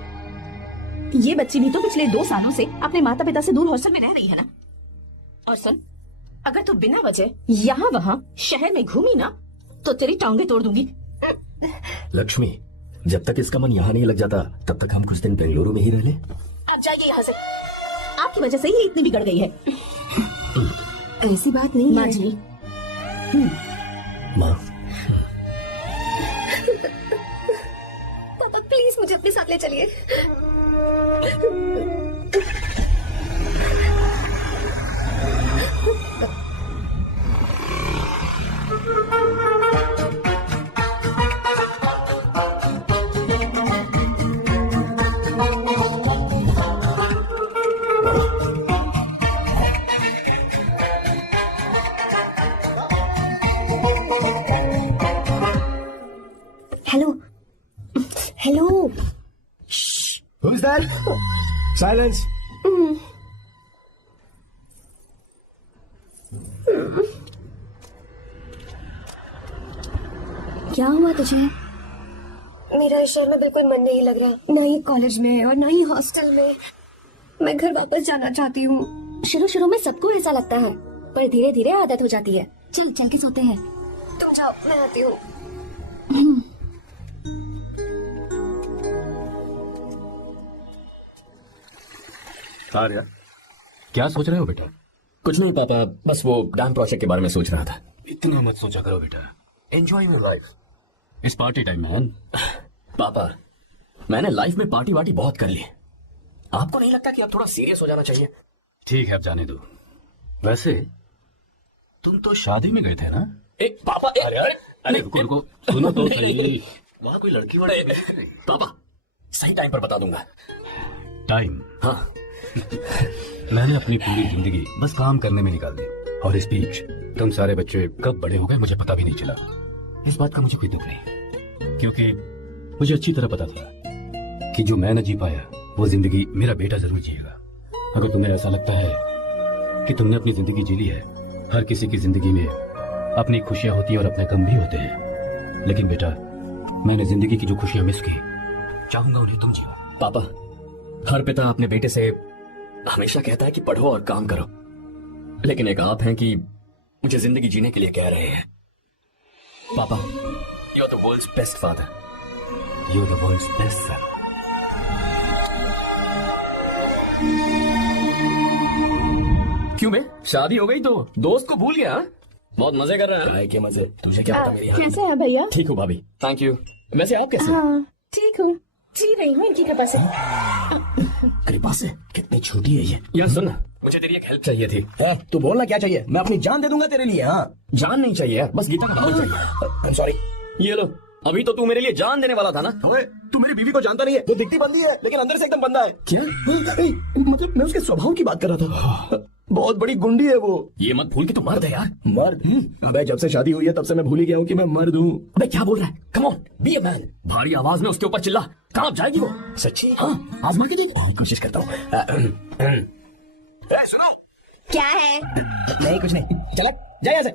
ये बच्ची भी तो पिछले 2 सालों से अपने माता पिता से दूर हॉस्टल में रह रही है ना। और सुन, अगर तू बिना वजह यहाँ वहाँ शहर में घूमी ना तो तेरी टांगे तोड़ दूंगी। लक्ष्मी, जब तक इसका मन यहाँ नहीं लग जाता तब तक हम कुछ दिन बेंगलुरु में ही रह ले। अब जाइए यहाँ से। आपकी वजह से ही इतनी बिगड़ गई है। ऐसी बात नहीं माँ है। जी, माँ, पापा प्लीज मुझे अपने साथ ले चलिए। Hello, hello. Who's that? Silence. क्या हुआ तुझे? मेरा इस शहर में बिल्कुल मन नहीं लग रहा, ना ही कॉलेज में और ना ही हॉस्टल में। मैं घर वापस जाना चाहती हूँ। शुरू शुरू में सबको ऐसा लगता है, पर धीरे धीरे आदत हो जाती है। चल चल के सोते हैं। तुम जाओ, मैं आती हूँ। आर्या, क्या सोच रहे हो बेटा? कुछ नहीं पापा, बस वो डैम प्रोजेक्ट के बारे में सोच रहा था। इतना मत सोचा करो बेटा। Enjoy your life. इस पार्टी टाइम मैन। पापा, मैंने लाइफ में पार्टी वार्टी बहुत कर ली। आपको नहीं लगता कि अब थोड़ा सीरियस हो जाना चाहिए? ठीक है, अब जाने दो। वैसे तुम तो शादी में गए थे ना? एक पापा, अरे अरे अरे रुको रुको, सुनो तो सही। वहां कोई लड़की वाला पापा, सही टाइम पर बता दूंगा। टाइम? हाँ, मैंने अपनी पूरी जिंदगी बस काम करने में निकाल दी, और इस बीच तुम सारे बच्चे कब बड़े हो गए मुझे पता भी नहीं चला। इस बात का मुझे कोई दुख नहीं, क्योंकि मुझे अच्छी तरह पता था कि जो मैं न जी पाया वो जिंदगी मेरा बेटा जरूर जिएगा। अगर तुम्हें ऐसा लगता है कि तुमने अपनी जिंदगी जी ली है, हर किसी की जिंदगी में अपनी खुशियां होती हैं और अपने गम भी होते हैं, लेकिन बेटा मैंने जिंदगी की जो खुशियां मिस की, चाहूंगा उन्हें तुम जियो। पापा, हर पिता अपने बेटे से हमेशा कहता है कि पढ़ो और काम करो, लेकिन एक आप हैं कि मुझे जिंदगी जीने के लिए कह रहे हैं। पापा, you are the world's best father. You are the world's best son. क्यों बे, शादी हो गई तो दोस्त को भूल गया? बहुत मजे कर रहा है। क्या मजे? तुझे क्या पता मेरी हालत? कैसे है भैया? ठीक हूँ भाभी, थैंक यू। वैसे आप कैसे? हाँ ठीक हूँ, जी रही हूँ इनकी कृपा से। कृपा से? कितनी छोटी है ये। यार सुन, मुझे तेरी एक हेल्प चाहिए थी। तू बोलना क्या चाहिए? मैं अपनी जान दे दूंगा तेरे लिए। हाँ, जान नहीं चाहिए यार, बस गीता का नाम चाहिए। I am sorry. ये लो, अभी तो तू मेरे लिए जान देने वाला था ना? ओए, तू मेरी बीवी को जानता नहीं है। वो दिखती बंदी है लेकिन अंदर से एकदम बंदा है। क्या? मतलब मैं उसके स्वभाव की बात कर रहा था। बहुत बड़ी गुंडी है वो। ये मत भूल कि तू मर्द है यार। मर्द? अबे जब से शादी हुई है तब से मैं भूल ही गया हूँ कि मैं मर्द हूँ। अबे क्या बोल रहा है? Come on, be a man. भारी आवाज में उसके ऊपर चिल्ला। कहाँ जाएगी वो? सच्ची? हाँ, आजमा के देख। कोशिश करता हूँ। सुनो। क्या है? नहीं कुछ नहीं, चला जा यहाँ से।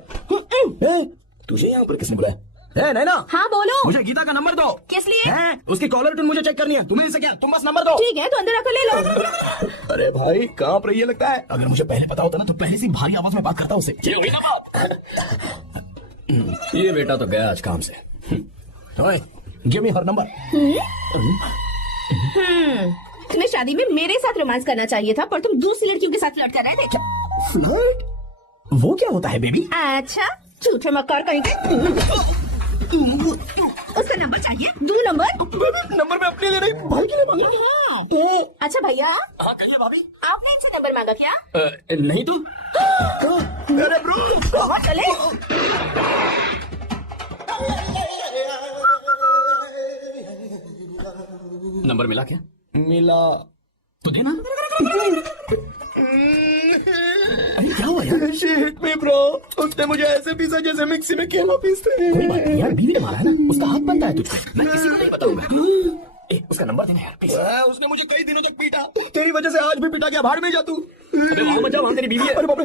तुझे यहाँ पर किसने बुलाया? है नैना, हाँ बोलो। मुझे गीता का नंबर दो। किस लिए? हैं? उसकी कॉलर ट्यून मुझे चेक करनी है। तुम्हें से क्या, तुम बस नंबर दो। ठीक है, तो अंदर आकर ले लो। अरे भाई कांप रही है लगता है। अगर मुझे पहले पता होता ना तो पहले से भारी आवाज में बात करता उससे। ये हुई ना बात। ये बेटा तो गया आज काम से। ओए, गिव मी हर नंबर। तुम्हें शादी में मेरे साथ रोमांस करना चाहिए था, पर तुम दूसरी लड़कियों के साथ फ्लर्ट कर रहे थे। फ्लर्ट? वो क्या होता है बेबी? अच्छा, झूठे मक्कार कहेंगे। उसका नंबर चाहिए? दो नंबर। नंबर मैं अपने ले रही, भाई के लिए मांग रहा हूँ। अच्छा भैया, हाँ कहिए भाभी। आपने इनसे नंबर मांगा क्या? नहीं तो। अरे ब्रो, कहाँ चले? नंबर मिला क्या? मिला तो देना। अरे क्या हुआ यार? शिट मी ब्रो, उसने मुझे ऐसे पीसा जैसे मिक्सी में केला पीसते हैं। कोई बात नहीं यार, बीवी ने मारा है ना, उसका हाथ बनता है तुझको। मैं किसी को नहीं बताऊंगा। उसका नंबर देना यार प्लीज। उसने मुझे कई दिनों तक पीटा, तेरी वजह से आज भी पिटा गया। भाड़ में जा तू। अबे वहां मत जा, वहां तेरी बीवी है। अरे बाप रे,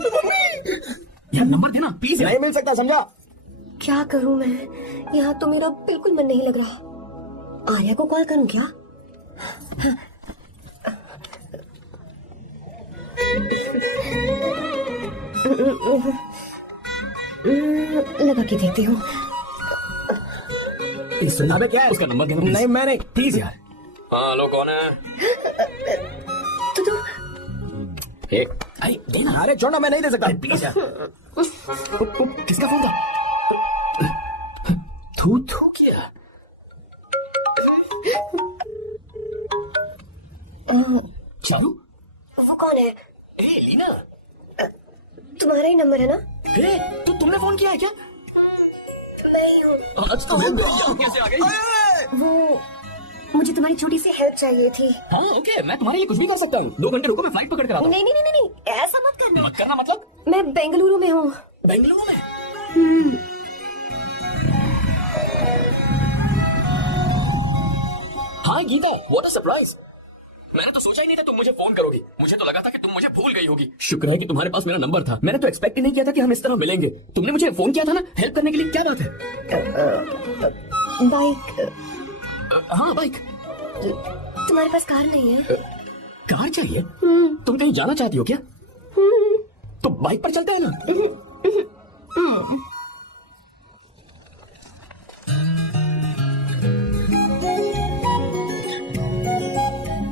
यार नंबर देना प्लीज यार। नहीं मिल सकता, समझा? क्या करूं मैं? यहाँ तो मेरा बिल्कुल मन नहीं लग रहा। आर्या को कॉल करूं क्या? लगा के देखती हूँ। अबे क्या है? उसका नंबर देना नहीं मैं नहीं। प्लीज यार। हाँ हेलो, कौन है? तो अरे देना। अरे छोड़ना, मैं नहीं दे सकता। प्लीज यार। किसका फोन था? थू थू किया। चारू, वो कौन है? ए लीना, तुम्हारा ही नंबर है ना? ए तो तुमने फोन किया है क्या? मैं ही हूँ। आज तो यहाँ कैसे आ गई? वो मुझे तुम्हारी छोटी सी हेल्प चाहिए थी। हाँ ओके, मैं तुम्हारे लिए कुछ भी कर सकता हूँ। 2 घंटे रुको, मैं फ्लाइट पकड़ कर आता हूँ। नहीं नहीं नहीं नहीं, ऐसा मत करना। मत करना मतलब? मैं बेंगलुरु में हूँ। बेंगलुरु में? हाँ गीता, व्हाट अ सरप्राइज। मैंने तो सोचा ही नहीं था तुम मुझे फोन करोगी। मुझे तो लगा था कि तुम मुझे भूल गई होगी। शुक्र है कि तुम्हारे पास मेरा नंबर था। मैंने तो एक्सपेक्ट ही नहीं किया था कि हम इस तरह मिलेंगे। तुमने मुझे फोन किया था ना हेल्प करने के लिए। क्या बात है? बाइक, हाँ बाइक। तुम्हारे पास कार नहीं है? कार चाहिए? तुम कहीं जाना चाहती हो क्या? तो बाइक पर चलते हैं ना।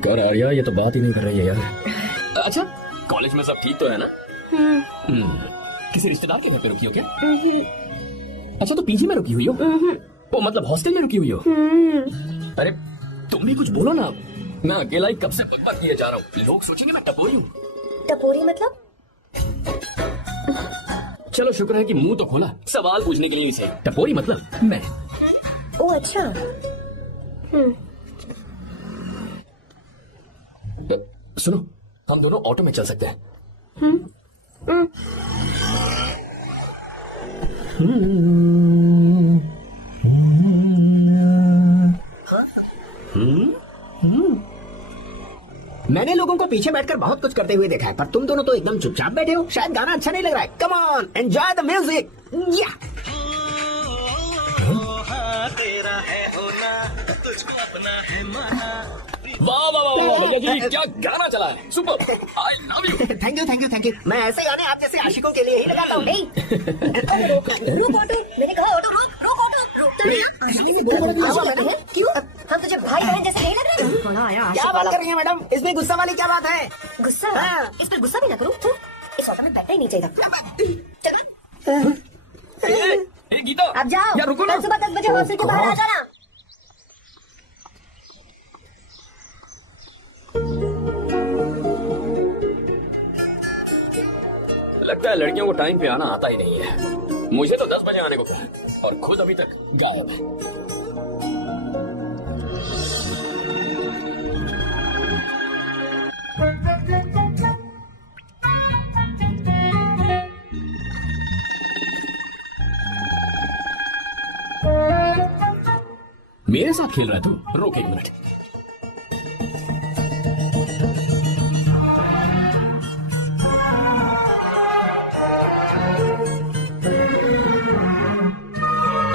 कर आर्या, ये तो बात ही नहीं कर रही है यार। अच्छा, कॉलेज में सब ठीक तो है ना? किसी रिश्तेदार के घर पे रुकी हो क्या? अच्छा, तो पीजी में रुकी हुई हो? वो मतलब हॉस्टल में रुकी हुई हो? अरे तुम भी कुछ बोलो ना। मैं अकेला ही कब से बकबक किए जा रहा हूँ। लोग सोचेंगे मैं टपोरी हूँ। टपोरी मतलब? चलो शुक्र है कि मुंह तो खोला, सवाल पूछने के लिए ही सही। टपोरी मतलब मैं। ओ अच्छा। सुनो, हम दोनों ऑटो में चल सकते हैं। मैंने लोगों को पीछे बैठकर बहुत कुछ करते हुए देखा है, पर तुम दोनों तो एकदम चुपचाप बैठे हो। शायद गाना अच्छा नहीं लग रहा है। Come on, enjoy the music. या वाह वाह वाह वाह भैया जी, क्या गाना चला है। Super, I love you. Thank you thank you thank you. मैं ऐसे गाने आप जैसे आशिकों के लिए ही लगाता हूँ। रुक ऑटो, मैंने कहा ऑटो रुक, रुक ऑटो रुक। क्यों? हम तुझे भाई बहन जैसे नहीं लग रहे? क्या बात कर रही है मैडम? इसमें गुस्सा वाली क्या बात है? गुस्सा? हाँ। इस पर गुस्सा भी ना करूं। इस ऑटो में बैठना ही नहीं चाहिए। ए गीता, अब जाओ। यार रुको ना। कल सुबह 10 बजे हॉस्टल के बाहर आ जाना। लगता है लड़कियों को टाइम पे आना आता ही नहीं है। मुझे तो 10 बजे आने को कहा और खुद अभी तक गायब है। मेरे साथ खेल रहा है तू? रुक 1 मिनट।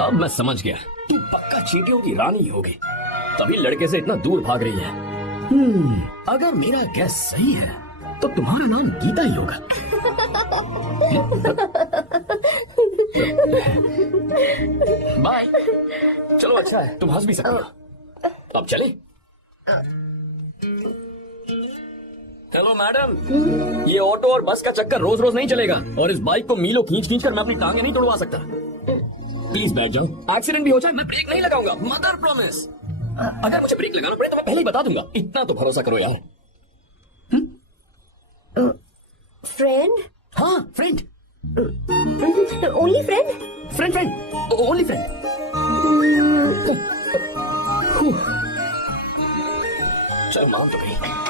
अब अब मैं समझ गया, तू पक्का चींटियों की रानी होगी, तभी लड़के से इतना दूर भाग रही है। अगर मेरा गैस सही है तो तुम्हारा नाम गीता ही होगा। बाय। चलो अच्छा है, तुम हंस भी सकती हो। अब चले। हेलो मैडम, ये ऑटो और बस का चक्कर रोज रोज नहीं चलेगा, और इस बाइक को मीलों खींच खींच कर मैं अपनी टांगे नहीं तोड़वा सकता। प्लीज बैठ जाओ, एक्सीडेंट भी हो जाए मैं ब्रेक नहीं लगाऊंगा, मदर प्रॉमिस। अगर मुझे ब्रेक लगाना पड़े तो मैं पहले ही बता दूंगा, इतना तो भरोसा करो यार। फ्रेंड? हाँ friend, only friend? Friend friend, only friend. चल मान तो गई।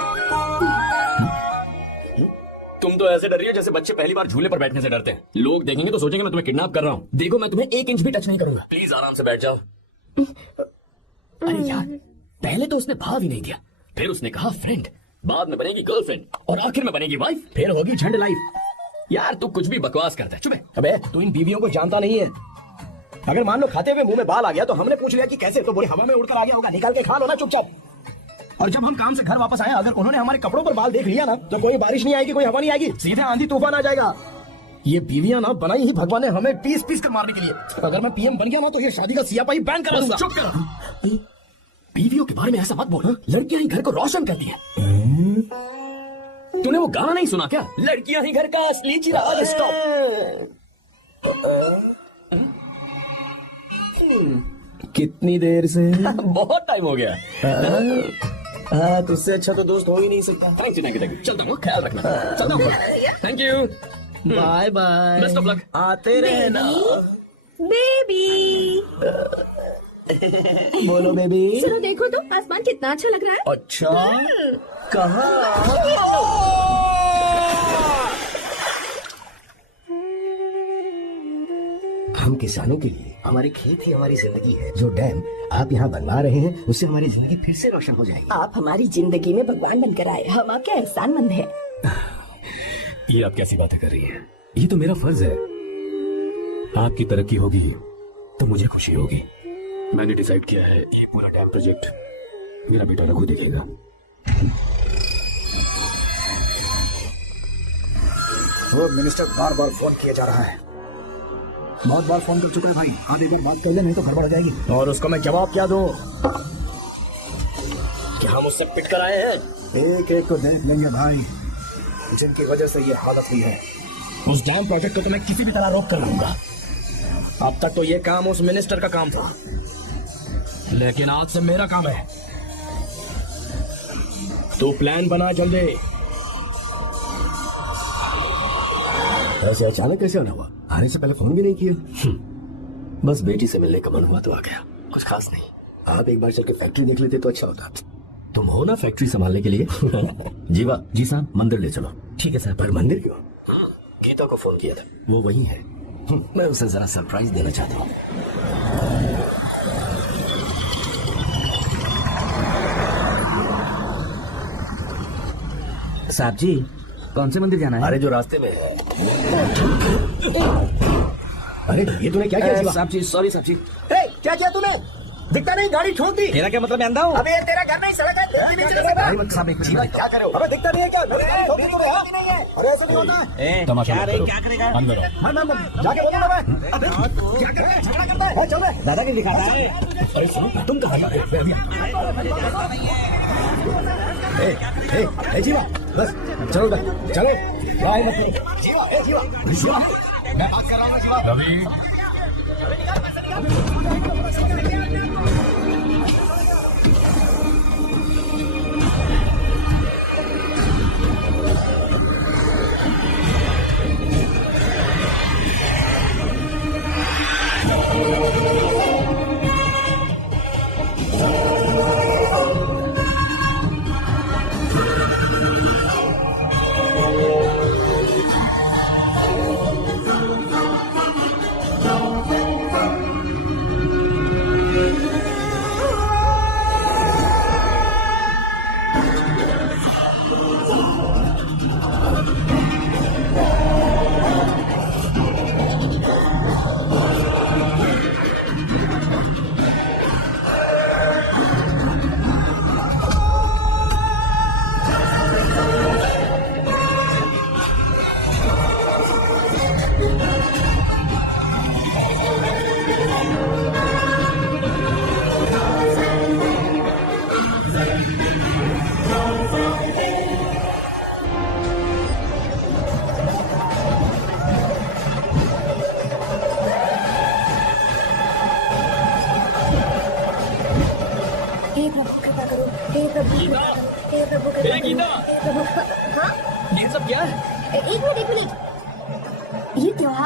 तुम तो ऐसे डर रही हो जैसे बच्चे पहली बार झूले पर बैठने से डरते हैं। लोग देखेंगे तो सोचेंगे मैं तुम्हें किडनैप कर रहा हूँ। देखो मैं तुम्हें 1 इंच भी टच नहीं करूंगा। प्लीज आराम से बैठ जाओ। अरे यार, पहले तो उसने भाव ही नहीं दिया, फिर उसने कहा फ्रेंड, बाद में बनेगी गर्लफ्रेंड, और आखिर में बनेगी वाइफ, फिर होगी झंड लाइफ। यार तू कुछ भी बकवास करता है। चुप है। अबे तू इन बीवियों को जानता नहीं है। अगर मान लो खाते हुए मुंह में बाल आ गया तो हमने पूछ लिया कि कैसे, तो बोले हवा में उड़कर आ गया होगा, निकाल के खा लो ना चुपचाप। और जब हम काम से घर वापस आए, अगर उन्होंने हमारे कपड़ों पर बाल देख लिया ना, तो कोई बारिश नहीं आएगी, कोई हवा नहीं आएगी, सीधे आंधी तूफान आ जाएगा। ये बीवियां ना बनाई ही भगवान ने हमें पीस पीस कर मारने के लिए। अगर मैं पीएम बन गया ना तो ये शादी का सियापाही बैन करा दूंगा। चुप कर। बीवियों के बारे में ऐसा मत बोल, लड़कियां ही घर को रोशन करती हैं। तूने वो गाना नहीं सुना क्या, लड़कियां ही घर का असली चिराग। स्टॉप। कितनी देर से? बहुत टाइम हो गया। हाँ, तुझसे अच्छा तो दोस्त हो ही नहीं सकता। Thank you. चलता हूँ, ख्याल रखना। चलता हूँ। Thank you. Bye bye. Best of luck. आते रहना। बेबी, बोलो बेबी। चलो देखो तो आसमान कितना अच्छा लग रहा है। अच्छा, कहाँ? हम किसानों के लिए हमारे खेत ही हमारी जिंदगी है। जो डैम आप यहाँ बनवा रहे हैं उससे हमारी जिंदगी फिर से रोशन हो जाएगी। आप हमारी जिंदगी में भगवान बनकर आए, हम आपके एहसानमंद हैं। ये आप कैसी बातें कर रही हैं? ये तो मेरा फर्ज है। आपकी तरक्की होगी तो मुझे खुशी होगी। मैंने डिसाइड किया है ये पूरा डैम प्रोजेक्ट मेरा बेटा रघु देखेगा। वो मिनिस्टर बार बार फोन किया जा रहा है। बहुत बार फोन कर चुके हैं भाई, आप एक बार बात कर ले, नहीं तो गड़बड़ हो जाएगी। और उसको मैं जवाब क्या दूं? कि हम उससे पिट कर आए हैं। एक एक को देख लेंगे भाई, जिनकी वजह से ये हालत हुई है। उस डैम प्रोजेक्ट को तो मैं किसी भी तरह रोक कर लाऊंगा। अब तक तो ये काम उस मिनिस्टर का काम था, लेकिन आज से मेरा काम है। तू प्लान बना जल्दी। ऐसे अचानक कैसे आना हुआ? आने से पहले फोन भी नहीं किया। बस बेटी से मिलने का मन हुआ तो आ गया, कुछ खास नहीं। आप एक बार चल के फैक्ट्री देख लेते तो अच्छा होता। तुम हो ना फैक्ट्री संभालने के लिए? जीवा जी साहब, मंदिर ले चलो। ठीक है साहब। पर मंदिर क्यों? गीता को फोन किया था, वो वही है। मैं उसे जरा सरप्राइज देना चाहता हूँ। साहब जी, कौन से मंदिर जाना है? अरे जो रास्ते में है। अरे ये तूने क्या किया? साहब जी, सॉरी साहब जी। क्या किया तूने? दिखता नहीं, गाड़ी ठोक दी। तेरा क्या मतलब, मैं अंधा हूँ? अबे ये तेरा घर नहीं, सड़क है। साहब एक मिनट। क्या करे? अबे दिखता नहीं है क्या? ठोक दी तूने, हाँ? अरे ऐसे नहीं होता है। तमाशा क्या मत रे, करो। क्या करेगा? अंदर आओ। जाके बोलूंगा मैं। अबे क्या कर रहा है? झगड़ा करता है? चल रहा। दादा ने लिखा था। अरे सुनो, तुम कहाँ जा रहे हो? जीवा, बस चलो उधर, चलो। लड़ाई मत करो। जीवा, जीवा, जीवा, मैं बात कर रहा हूँ। जीवा, रवि,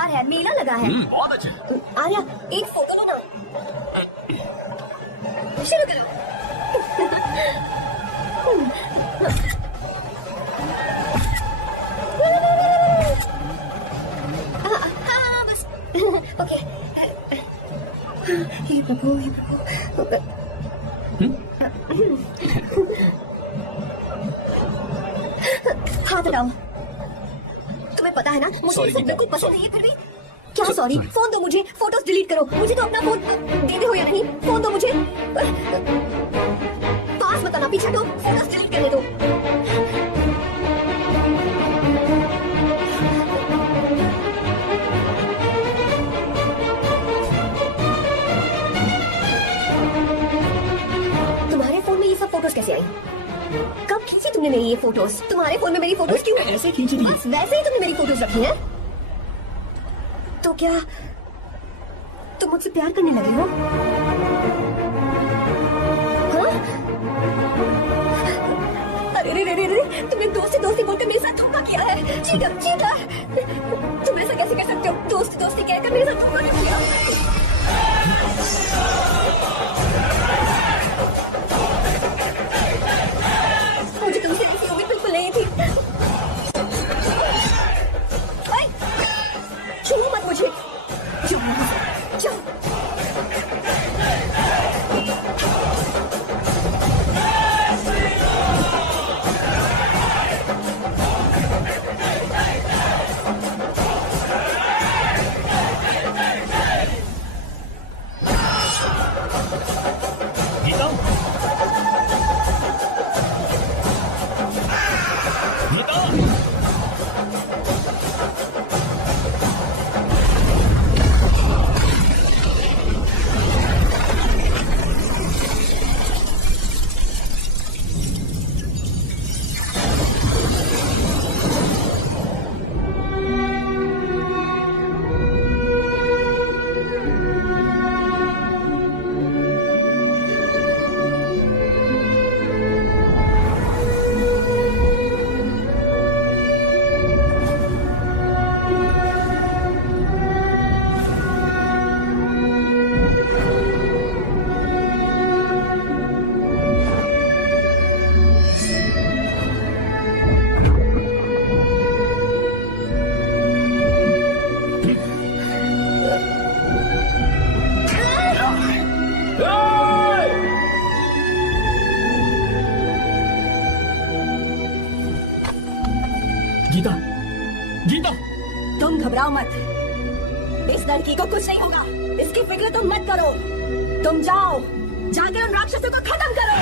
बाहर है, मेला लगा है। बहुत अच्छा। आर्या एक फोटो लो ना। शुरू करो। हाँ, बस ओके। हे प्रभु, हे प्रभु। हाथ हटाओ। तुम्हें पता है ना मुझे Sorry, ये सब गीता, बिल्कुल पसंद sorry. नहीं है, फिर भी क्या सॉरी? फोन दो मुझे, फोटोज डिलीट करो। मुझे तो अपना फोन देते हो या नहीं? फोन दो मुझे। पास मत आना, पीछे हटो, फोटोज डिलीट करने दो। तुम्हारे फोन में ये सब फोटोज कैसे आई? कब खींची तुमने मेरी ये फोटोज? तुम्हारे फोन में मेरी फोटोज क्यों? ऐसे खींची थी। बस वैसे ही तुमने मेरी फोटोज रखी है। तो क्या तुम मुझसे प्यार करने लगे हो? हाँ? अरे रे रे रे रे, तुमने दोस्ती दोस्ती बोलकर मेरे साथ धोखा किया है। चीटर चीटर, तुम ऐसा कैसे कर सकते हो? दोस्ती दोस्ती कहकर मेरे साथ धोखा क्यों किया? मुझे तुमसे ऐसी उम्मीद बिल्कुल नहीं थी। छुओ मत मुझे। जाओ जाओ। गीता, गीता, गीता, गीता। तुम घबराओ मत, इस लड़की को कुछ नहीं होगा। इसकी फिक्र तुम मत करो। तुम जाओ, जाकर उन राक्षसों को खत्म करो।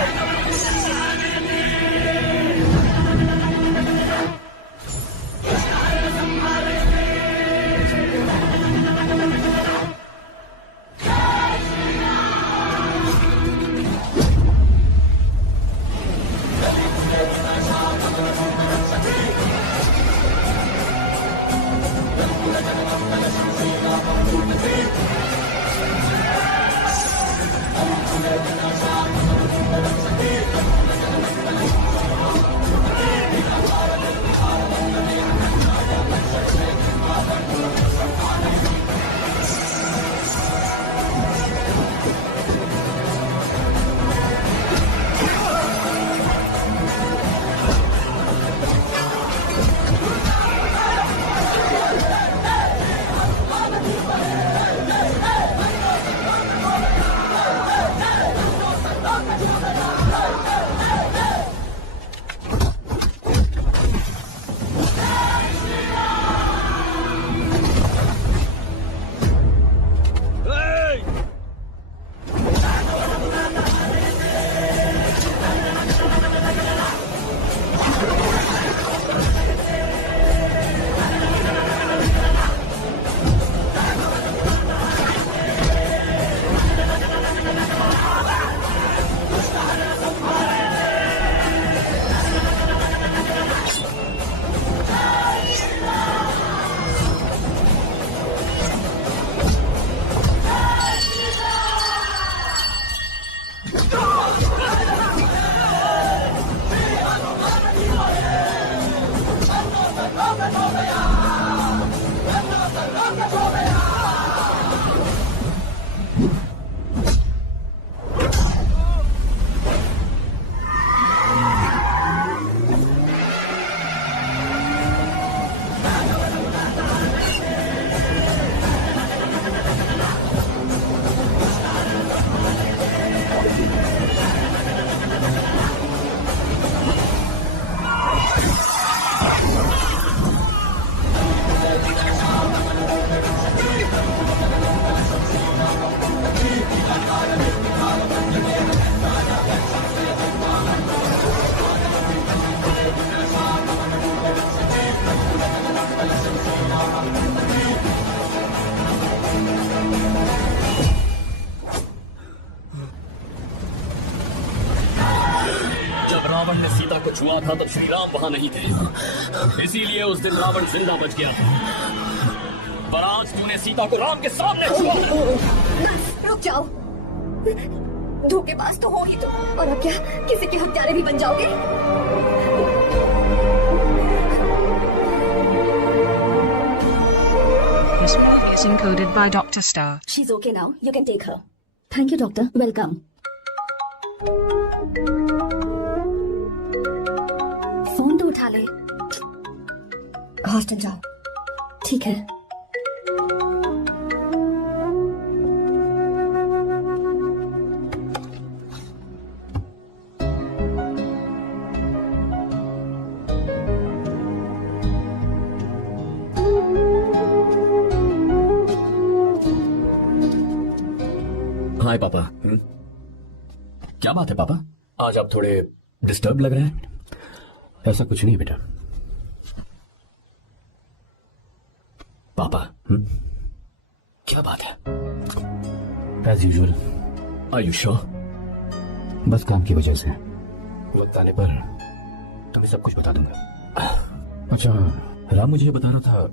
जब रावण ने सीता को छुआ था तब श्री राम वहां नहीं थे, इसीलिए उस दिन रावण जिंदा बच गया था। पर आज तूने सीता को राम के सामने छुआ। रुक जाओ, धोखेबाज तो हो ही तुम, और अब क्या किसी के हत्यारे भी बन जाओगे? This call is encoded by Dr. Star. She's okay now. You can take her. Thank you, doctor. Welcome. Phone तो उठा ले। हॉस्टल जाओ। ठीक है। हाय पापा। क्या बात है पापा, आज आप थोड़े डिस्टर्ब लग रहे हैं। ऐसा कुछ नहीं बेटा। पापा क्या बात है? As usual. Are you sure? बस काम की वजह से। वक्त आने पर तुम्हें सब कुछ बता दूंगा। अच्छा, राम मुझे ये बता रहा था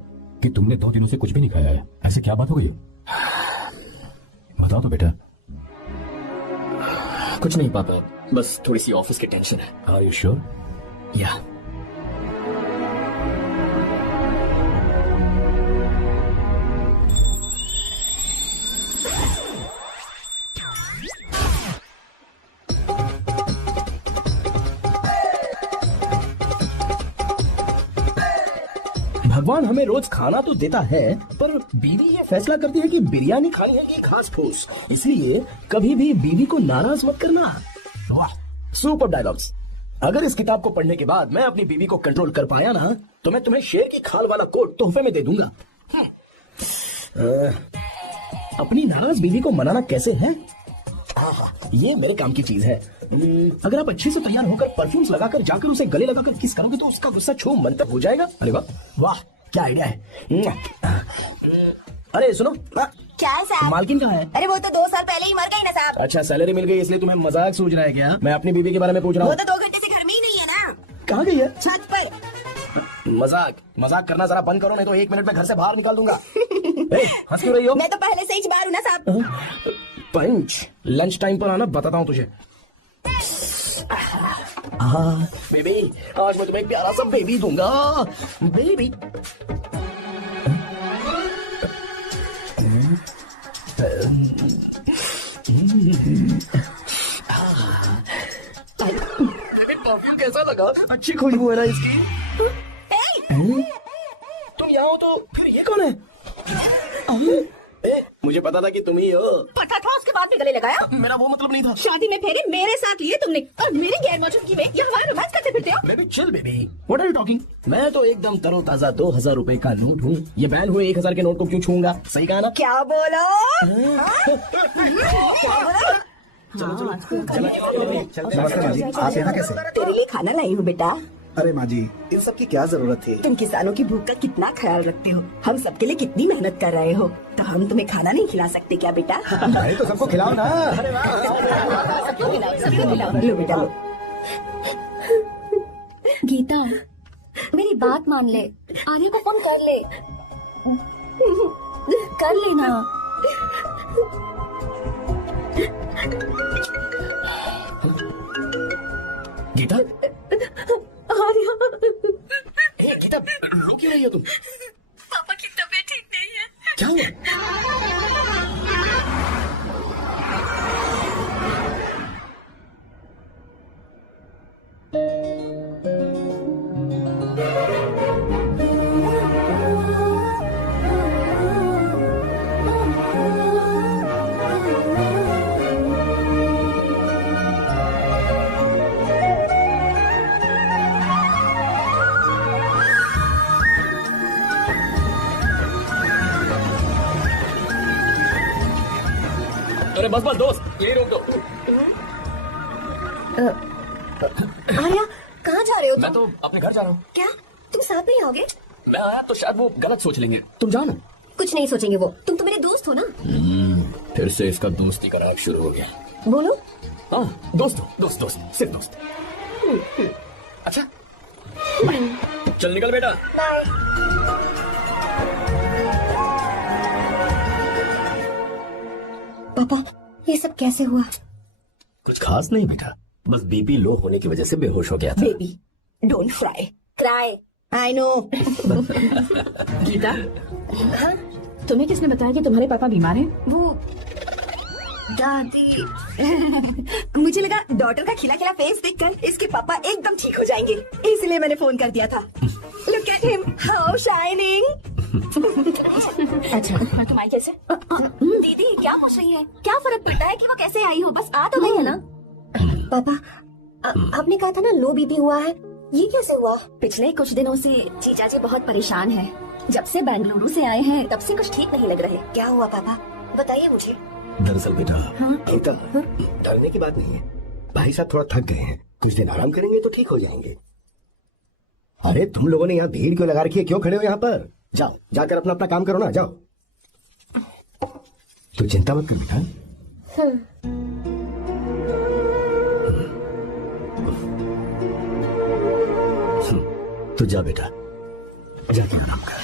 कि तुमने 2 दिनों से कुछ भी नहीं खाया है। ऐसे क्या बात हो गई? बताओ तो बेटा। कुछ नहीं पापा, बस थोड़ी सी ऑफिस की टेंशन है। Are you sure? या भगवान हमें रोज खाना तो देता है, पर बीवी ये फैसला करती है कि बिरयानी खानी है कि घास फूस। इसलिए कभी भी बीवी को नाराज मत करना। वाह, सुपर डायलॉग्स। अगर इस किताब को पढ़ने के बाद मैं अपनी बीवी को कंट्रोल कर पाया ना, तो मैं तुम्हें शेर की खाल वाला कोट तोहफे में दे दूंगा। अपनी नाराज बीवी को मनाना कैसे है? ये मेरे काम की चीज है। अगर आप अच्छे से तैयार होकर परफ्यूम्स लगाकर जाकर उसे गले लगाकर किस करोगे तो उसका गुस्सा छू मन तक हो जाएगा। अरे वाह वाह, क्या आइडिया है। अरे सुनो, क्या है साहब? मालकिन कहाँ है? अरे वो तो 2 साल पहले ही मर गई ना साहब। अच्छा, सैलरी मिल गई इसलिए तुम्हें मजाक सूझ रहा है क्या? मैं अपनी बीवी के बारे में पूछ रहा वो हूँ। तो 2 घंटे से घर में ही नहीं है ना। कहाँ गई है? छत पर। मजाक करना जरा बंद करो, नहीं तो 1 मिनट में घर से बाहर निकाल दूंगा। हंस क्यों रही हो? मैं तो पहले से ही बाहर हूँ ना साहब। पंच, लंच टाइम पर आना, बताता हूँ तुझे। बेबी, आज मैं तुम्हें एक प्यारा सा बेबी दूंगा। बेबी परफ्यूम कैसा लगा? अच्छी खुशबू है ना इसकी। तुम यहाँ हो तो फिर ये कौन है? मुझे पता था कि तुम ही हो। पता था, उसके बाद भी गले लगाया। मेरा वो मतलब नहीं था। शादी में फेरे मेरे साथ लिए तुमने, और मेरी गैर मौजूदगी में यहाँ हमारा रोमांस करते फिरते हो। Baby chill baby, what are you talking? मैं तो एकदम तरोताजा 2000 रुपए का नोट हूँ। ये बैन हुए 1000 के नोट को क्यों छूंगा? सही कहा ना? क्या बोलो? नमस्ते माँ जी, आप यहाँ कैसे? तेरे लिए खाना लाई हूँ बेटा। अरे माँ जी, इन सब की क्या जरूरत थी? तुम किसानों की भूख का कितना ख्याल रखते हो, हम सबके लिए कितनी मेहनत कर रहे हो, तो हम तुम्हें खाना नहीं खिला सकते क्या बेटा? अरे तो सबको खिलाओ ना। सबको खिलाओ। लो बेटा लो। गीता, मेरी बात मान ले, आर्य को फोन कर ले। कर लेना। गीता, आर्य, गीता रो क्यों रही हो तुम? पापा की तबीयत ठीक नहीं है। क्या हुआ? अरे बस बस दोस्त, यही रोक दो। आर्या कहाँ जा रहे हो मैं तुम? तो अपने घर जा रहा हूँ। क्या तुम साथ में ही आओगे? मैं आया तो शायद वो गलत सोच लेंगे, तुम जाओ ना। कुछ नहीं सोचेंगे वो, तुम तो मेरे दोस्त हो ना। फिर से इसका दोस्ती का राग शुरू हो गया। बोलो। हाँ दोस्त हो, दोस्त दोस्त, सिर्फ दोस्त। अच्छा चल निकल बेटा। बाय। पापा ये सब कैसे हुआ? कुछ खास नहीं बेटा, बस बीपी लो होने की वजह से बेहोश हो गया था। Baby don't fry cry I know. Geeta, तुम्हें किसने बताया कि तुम्हारे पापा बीमार हैं? वो दादी मुझे लगा डॉटर का खिला खिला फेस देखकर इसके पापा एकदम ठीक हो जाएंगे, इसलिए मैंने फोन कर दिया था। Look at him how shining. अच्छा तुम आई कैसे? दीदी क्या पूछ रही है? क्या फर्क पड़ता है कि वो कैसे आई हो, बस आ तो गई है ना। पापा आपने कहा था ना लो बीपी हुआ है, ये कैसे हुआ? पिछले कुछ दिनों से जीजा जी बहुत परेशान हैं। जब से बेंगलुरु से आए हैं तब से कुछ ठीक नहीं लग रहे। क्या हुआ पापा बताइए मुझे। दरअसल बेटा गीता, डरने की बात नहीं है। भाई साहब थोड़ा थक गए हैं, कुछ दिन आराम करेंगे तो ठीक हो जाएंगे। अरे तुम लोगों ने यहाँ भीड़ क्यों लगा रखी है? क्यों खड़े हो यहाँ पर? जाओ जाकर अपना अपना काम करो ना, जाओ। तो चिंता मत कर बेटा। तो जा बेटा, जाके आराम कर।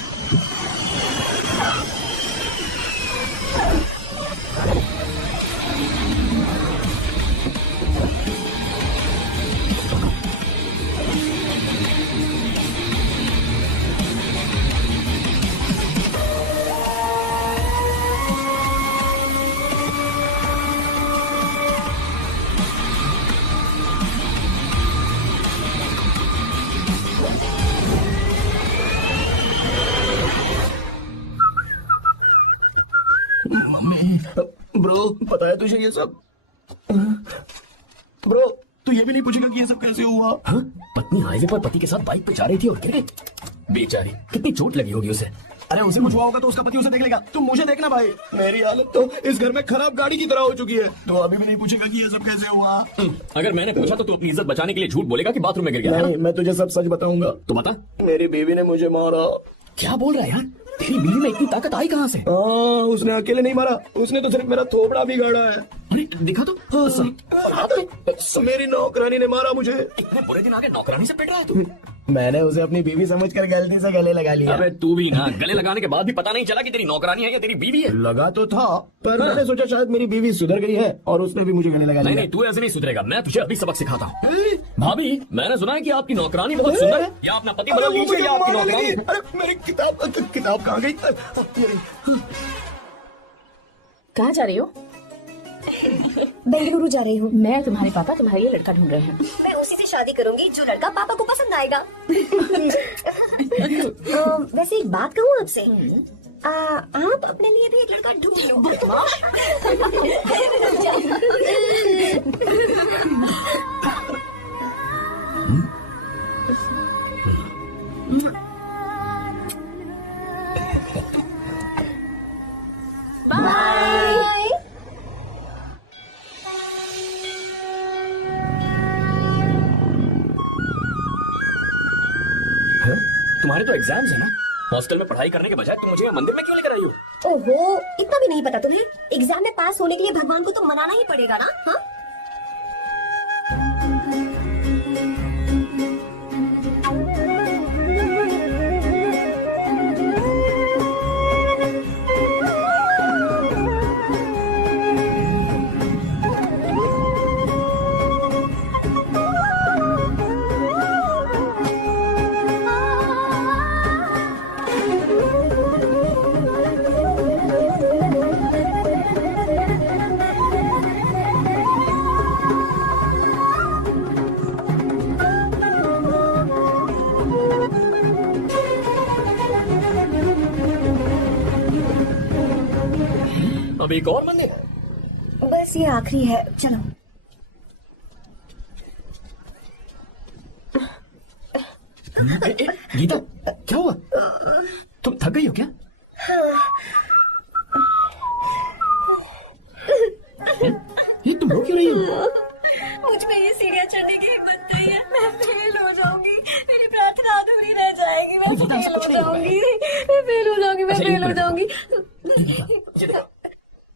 ब्रो पता है तुझे ये सब? ब्रो तू ये भी नहीं पूछेगा कि ये सब कैसे हुआ? हाँ? पत्नी हाईवे पर पति के साथ बाइक पे जा रही थी और गिर गई। बेचारी, कितनी चोट लगी होगी उसे। अरे उसे कुछ हुआ होगा तो उसका पति उसे देख लेगा, तुम मुझे देखना भाई। मेरी हालत तो इस घर में खराब गाड़ी की तरह हो चुकी है, तो अभी भी नहीं पूछेगा कि ये सब कैसे हुआ। अगर मैंने पूछा तो तू अपनी इज्जत बचाने के लिए झूठ बोलेगा कि बाथरूम में गिर गया है नहीं, ना? मैं तुझे सब सच बताऊंगा। तो बता। मेरी बीवी ने मुझे मारा। क्या बोल रहा है यार? तेरी बीवी में इतनी ताकत आई कहाँ से? हाँ, उसने अकेले नहीं मारा, उसने तो सिर्फ मेरा थोबड़ा बिगाड़ा है। अरे दिखा तो। हाँ, सही। और हाथ में? मेरी नौकरानी ने मारा मुझे। इतने बुरे दिन आगे नौकरानी से पिट रहा है तू? मैंने उसे अपनी बीवी समझकर गलती से गले लगा लिया। अबे तू भी ना, गले लगाने के बाद भी पता नहीं चला कि तेरी नौकरानी है या तेरी बीवी है। लगा तो था, पर मैंने सोचा शायद मेरी बीवी सुधर गई है और उसने भी मुझे गले लगा नहीं लिया। नहीं, तू ऐसे नहीं सुधरेगा, मैं तुझे अभी सबक सिखाता हूँ। भाभी मैंने सुना है कि आपकी नौकरानी बहुत सुंदर है, या अपना पति बदल लीजिए या आपकी नौकरानी। अरे मेरी किताब कहाँ गई? कहाँ जा रही हो? बेंगलुरु जा रही हूँ। मैं तुम्हारे पापा तुम्हारे लिए लड़का ढूंढ रहे हैं। मैं उसी से शादी करूंगी जो लड़का पापा को पसंद आएगा। वैसे एक बात कहूँ आपसे, आप अपने लिए भी एक लड़का ढूंढ लो। बाय। तुम्हारे तो एग्जाम्स है ना? हॉस्टल में पढ़ाई करने के बजाय तुम मुझे मंदिर में क्यों लेकर आई हो? ओहो, इतना भी नहीं पता तुम्हें? एग्जाम में पास होने के लिए भगवान को तो मनाना ही पड़ेगा ना। हाँ अब एक और मंदिर? बस ये आखिरी है, चलो। गीता, क्या हुआ? तुम थक गई हो क्या? ये तुम रो क्यों रही हो? मुझ में ये सीढ़ियाँ चढ़ने की हिम्मत नहीं है। मैं फेल हो जाऊंगी, मेरी प्रार्थना अधूरी रह जाएगी। मैं फेल हो जाऊंगी, मैं फेल हो जाऊंगी, मैं फेल हो जाऊंगी।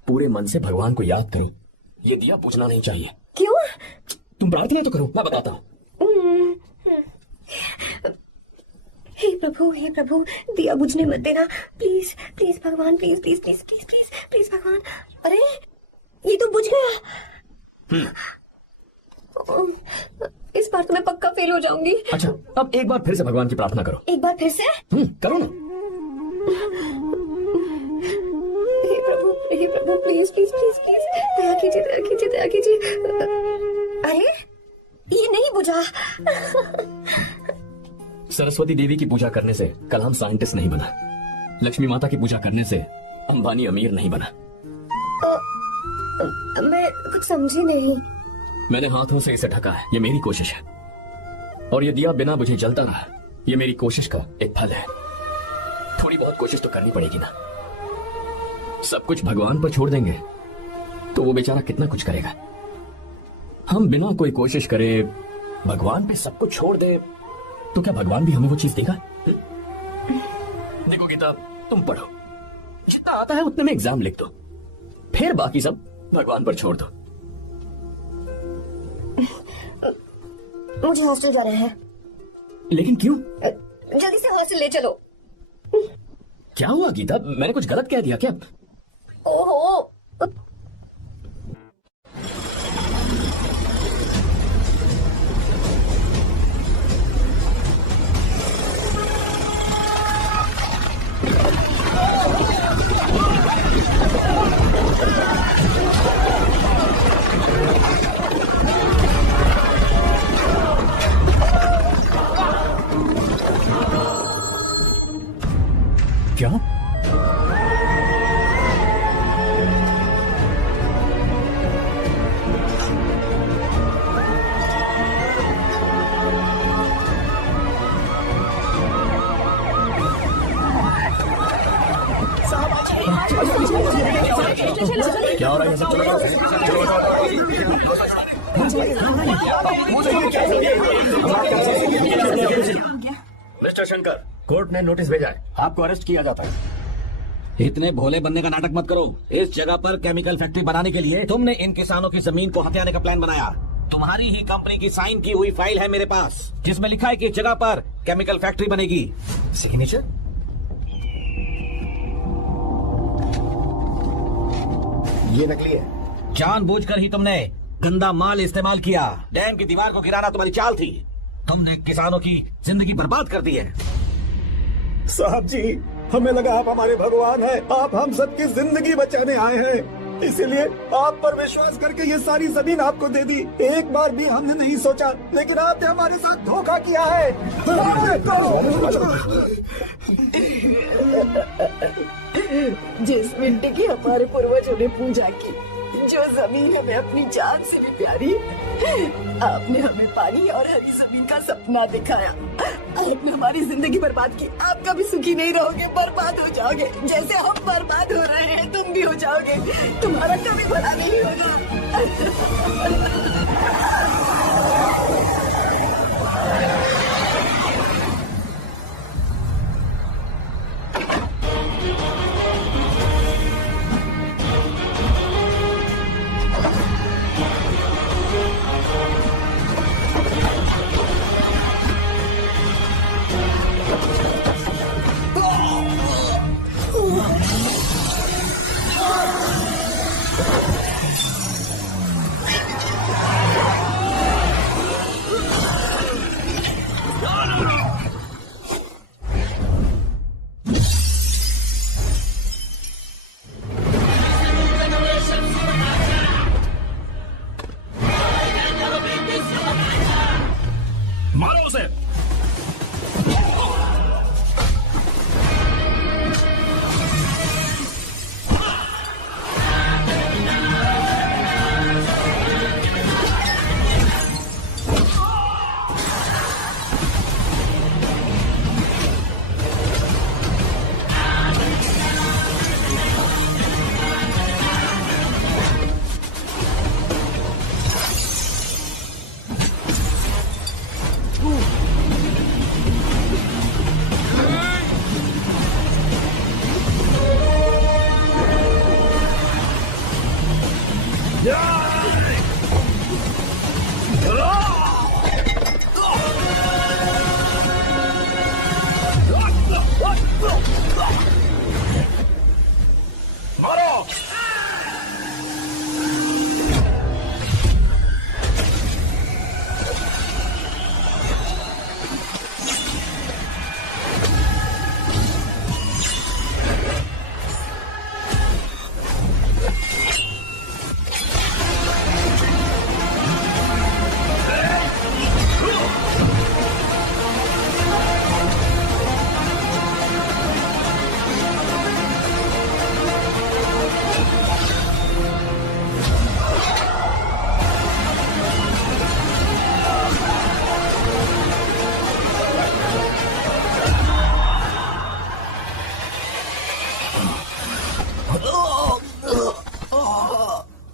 पूरे मन से भगवान को याद करो। ये दिया बुझना नहीं चाहिए। क्यों? तुम प्रार्थना तो करो, मैं बताता हूँ। हे प्रभु, दिया बुझने मत देना, प्लीज प्लीज भगवान, please please please please please please भगवान। अरे ये तो बुझ गया। इस बार तो मैं पक्का फेल हो जाऊंगी। अच्छा, अब एक बार फिर से भगवान की प्रार्थना करो। एक बार फिर से? करो ना। हे प्रभु प्लीज प्लीज प्लीज प्लीज दया कीजिए, दया कीजिए, दया कीजिए। अरे ये नहीं बुझा। सरस्वती देवी की पूजा करने से कलाम साइंटिस्ट नहीं बना। लक्ष्मी माता की पूजा करने से अंबानी अमीर नहीं बना। मैं कुछ समझी नहीं। मैंने हाथों से इसे ढका है, ये मेरी कोशिश है। और ये दिया बिना बुझे जलता रहा, ये मेरी कोशिश का एक फल है। थोड़ी बहुत कोशिश तो करनी पड़ेगी ना। सब कुछ भगवान पर छोड़ देंगे तो वो बेचारा कितना कुछ करेगा। हम बिना कोई कोशिश करे भगवान पे सब कुछ छोड़ दे तो क्या भगवान भी हमें वो चीज देगा? देखो गीता, तुम पढ़ो, जितना आता है उतने में एग्जाम लिख दो, फिर बाकी सब भगवान पर छोड़ दो। मुझे हॉस्टल जाना है। लेकिन क्यों? जल्दी से हॉस्टल ले चलो। क्या हुआ गीता, मैंने कुछ गलत कह दिया क्या? ओहो, क्या? क्या हो रहा है? सब मिस्टर शंकर, कोर्ट ने नोटिस भेजा है, आपको अरेस्ट किया जाता है। इतने भोले बनने का नाटक मत करो। इस जगह पर केमिकल फैक्ट्री बनाने के लिए तुमने इन किसानों की जमीन को हथियाने का प्लान बनाया। तुम्हारी ही कंपनी की साइन की हुई फाइल है मेरे पास, जिसमें लिखा है कि इस जगह पर केमिकल फैक्ट्री बनेगी। सिग्नेचर? ये नकली है। जानबूझकर ही तुमने गंदा माल इस्तेमाल किया। डैम की दीवार को गिराना तुम्हारी चाल थी। तुमने किसानों की जिंदगी बर्बाद कर दी है। साहब जी, हमें लगा आप हमारे भगवान हैं, आप हम सबकी जिंदगी बचाने आए हैं, इसीलिए आप पर विश्वास करके ये सारी जमीन आपको दे दी। एक बार भी हमने नहीं सोचा, लेकिन आपने हमारे साथ धोखा किया है। जिस मिट्टी की हमारे पूर्वजों ने पूजा की, जो जमीन हमें अपनी जान से भी प्यारी, आपने हमें पानी और हरी जमीन का सपना दिखाया। आपने हमारी जिंदगी बर्बाद की। आप कभी सुखी नहीं रहोगे, बर्बाद हो जाओगे। जैसे हम बर्बाद हो रहे हैं, तुम भी हो जाओगे। तुम्हारा कभी भला नहीं होगा।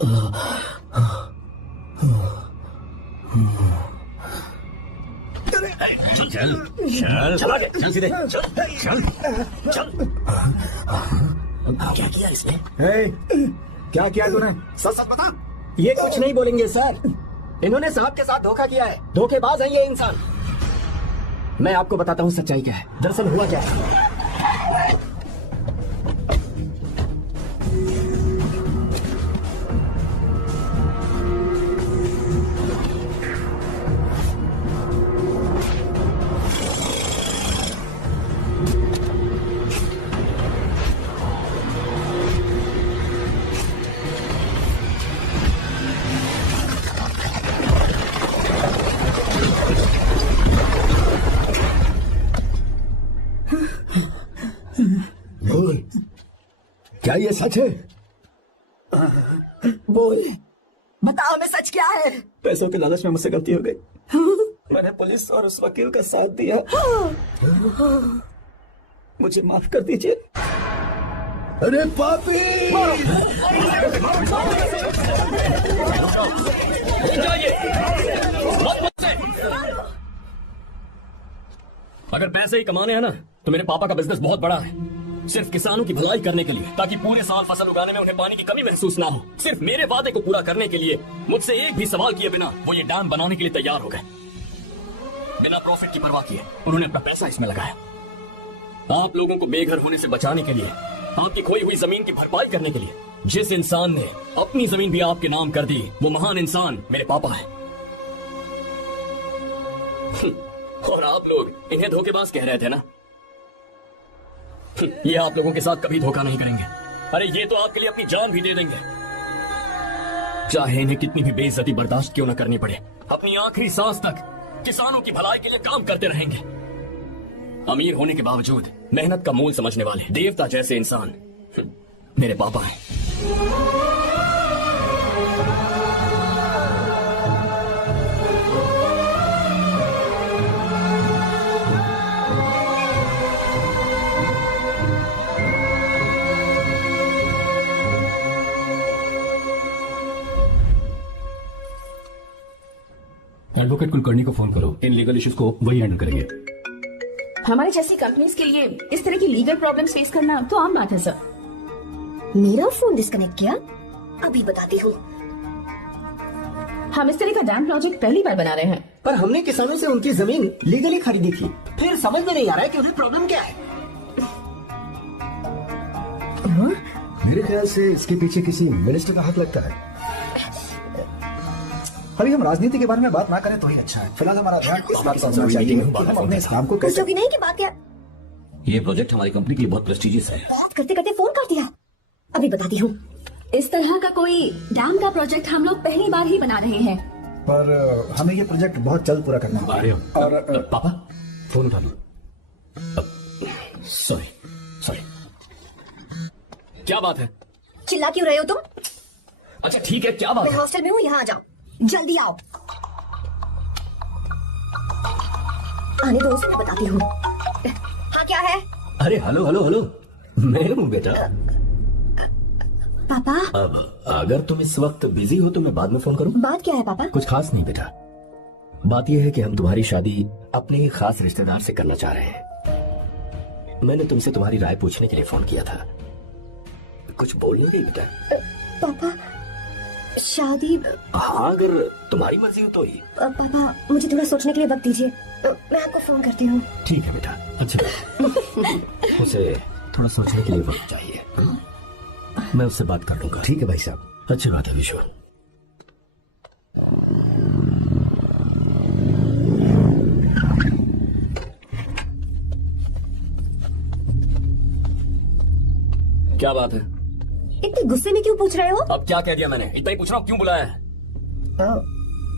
चल चल चल चला गया, चल सीधे चल चल चल। क्या किया इसने? क्या किया तूने? सच सच बता। ये कुछ नहीं बोलेंगे सर, इन्होंने साहब के साथ धोखा किया है, धोखेबाज है ये इंसान। मैं आपको बताता हूँ सच्चाई क्या है। दरअसल हुआ क्या है, बोल क्या ये सच है? बोल, बताओ मैं सच क्या है? पैसों के लालच में मुझसे गलती हो गई। मैंने पुलिस और उस वकील का साथ दिया। मुझे माफ कर दीजिए। अरे पापी! अगर पैसे ही कमाने हैं ना, तो मेरे पापा का बिजनेस बहुत बड़ा है, सिर्फ किसानों की भलाई करने के लिए, ताकि पूरे साल फसल उगाने में उन्हें पानी की कमी महसूस ना हो। सिर्फ मेरे वादे को पूरा करने के लिए मुझसे एक भी सवाल किए बिना वो ये डैम बनाने के लिए तैयार हो गए। बिना प्रॉफिट की परवाह किए उन्होंने अपना पैसा इसमें लगाया। आप लोगों को बेघर होने से बचाने के लिए, आपकी खोई हुई जमीन की भरपाई करने के लिए। जिस इंसान ने अपनी जमीन भी आपके नाम कर दी, वो महान इंसान मेरे पापा है। और आप लोग इन्हें धोखेबाज कह रहे थे ना? ये आप लोगों के साथ कभी धोखा नहीं करेंगे। अरे ये तो आपके लिए अपनी जान भी दे देंगे, चाहे इन्हें कितनी भी बेइज्जती बर्दाश्त क्यों न करनी पड़े। अपनी आखिरी सांस तक किसानों की भलाई के लिए काम करते रहेंगे। अमीर होने के बावजूद मेहनत का मोल समझने वाले देवता जैसे इंसान मेरे पापा हैं। एडवोकेट कुलकर्णी को फोन करो, इन लीगल इश्यूज को वही हैंडल करेंगे। हमारी जैसी कंपनीज के लिए इस तरह की लीगल प्रॉब्लम्स फेस करना तो आम बात है सर। मेरा फोन डिस्कनेक्ट किया? अभी बताती हूँ। हम इस तरह का डैम प्रोजेक्ट पहली बार बना रहे हैं। पर हमने किसानों से उनकी जमीन लीगली खरीदी थी, फिर समझ में नहीं आ रहा है कि उन्हें प्रॉब्लम क्या है। मेरे ख्याल से इसके पीछे किसी मिनिस्टर का हाथ लगता है। अभी हम राजनीति के बारे में बात ना करें तो ही अच्छा है। फिलहाल हमारा ध्यान इस बात पर होना चाहिए कि हम अपने इस काम को कुछ कैसे। होगी नहीं की बात क्या? ये प्रोजेक्ट हमारी कंपनी के लिए बहुत प्रेस्टिजियस है। बात करते करते फोन कर दिया। अभी बताती हूँ। इस तरह का कोई डैम का प्रोजेक्ट हम लोग पहली बार ही बना रहे हैं। पर हमें ये प्रोजेक्ट बहुत जल्द पूरा करना आ रहे हो? और पापा फोन उठा लो। सॉरी सॉरी, क्या बात है? चिल्ला क्यों रहे हो तुम? अच्छा ठीक है, क्या बात मैं है? हॉस्टल में हूँ, यहाँ आ जाओ, जल्दी आओ। आने दो, मैं बताती हूँ। हाँ क्या है? अरे हेलो हेलो हेलो, मैं हूँ बेटा। पापा। अब अगर तुम इस वक्त बिजी हो तो मैं बाद में फोन करूँ? बात क्या है पापा? कुछ खास नहीं बेटा, बात यह है कि हम तुम्हारी शादी अपने एक खास रिश्तेदार से करना चाह रहे हैं। मैंने तुमसे तुम्हारी राय पूछने के लिए फोन किया था। कुछ बोल नहीं रही बेटा? पापा शादी? हाँ अगर तुम्हारी मर्जी हो तो ही। पापा मुझे थोड़ा सोचने के लिए वक्त दीजिए, मैं आपको फोन करती हूँ। ठीक है बेटा। अच्छा उसे थोड़ा सोचने के लिए वक्त चाहिए। मैं उससे बात कर लूंगा। ठीक है भाई साहब। अच्छी बात है विश्व। क्या बात है? इतने गुस्से में क्यों पूछ रहे हो? अब क्या कह दिया मैंने? इतना ही पूछ रहा हूँ, क्यों बुलाया है?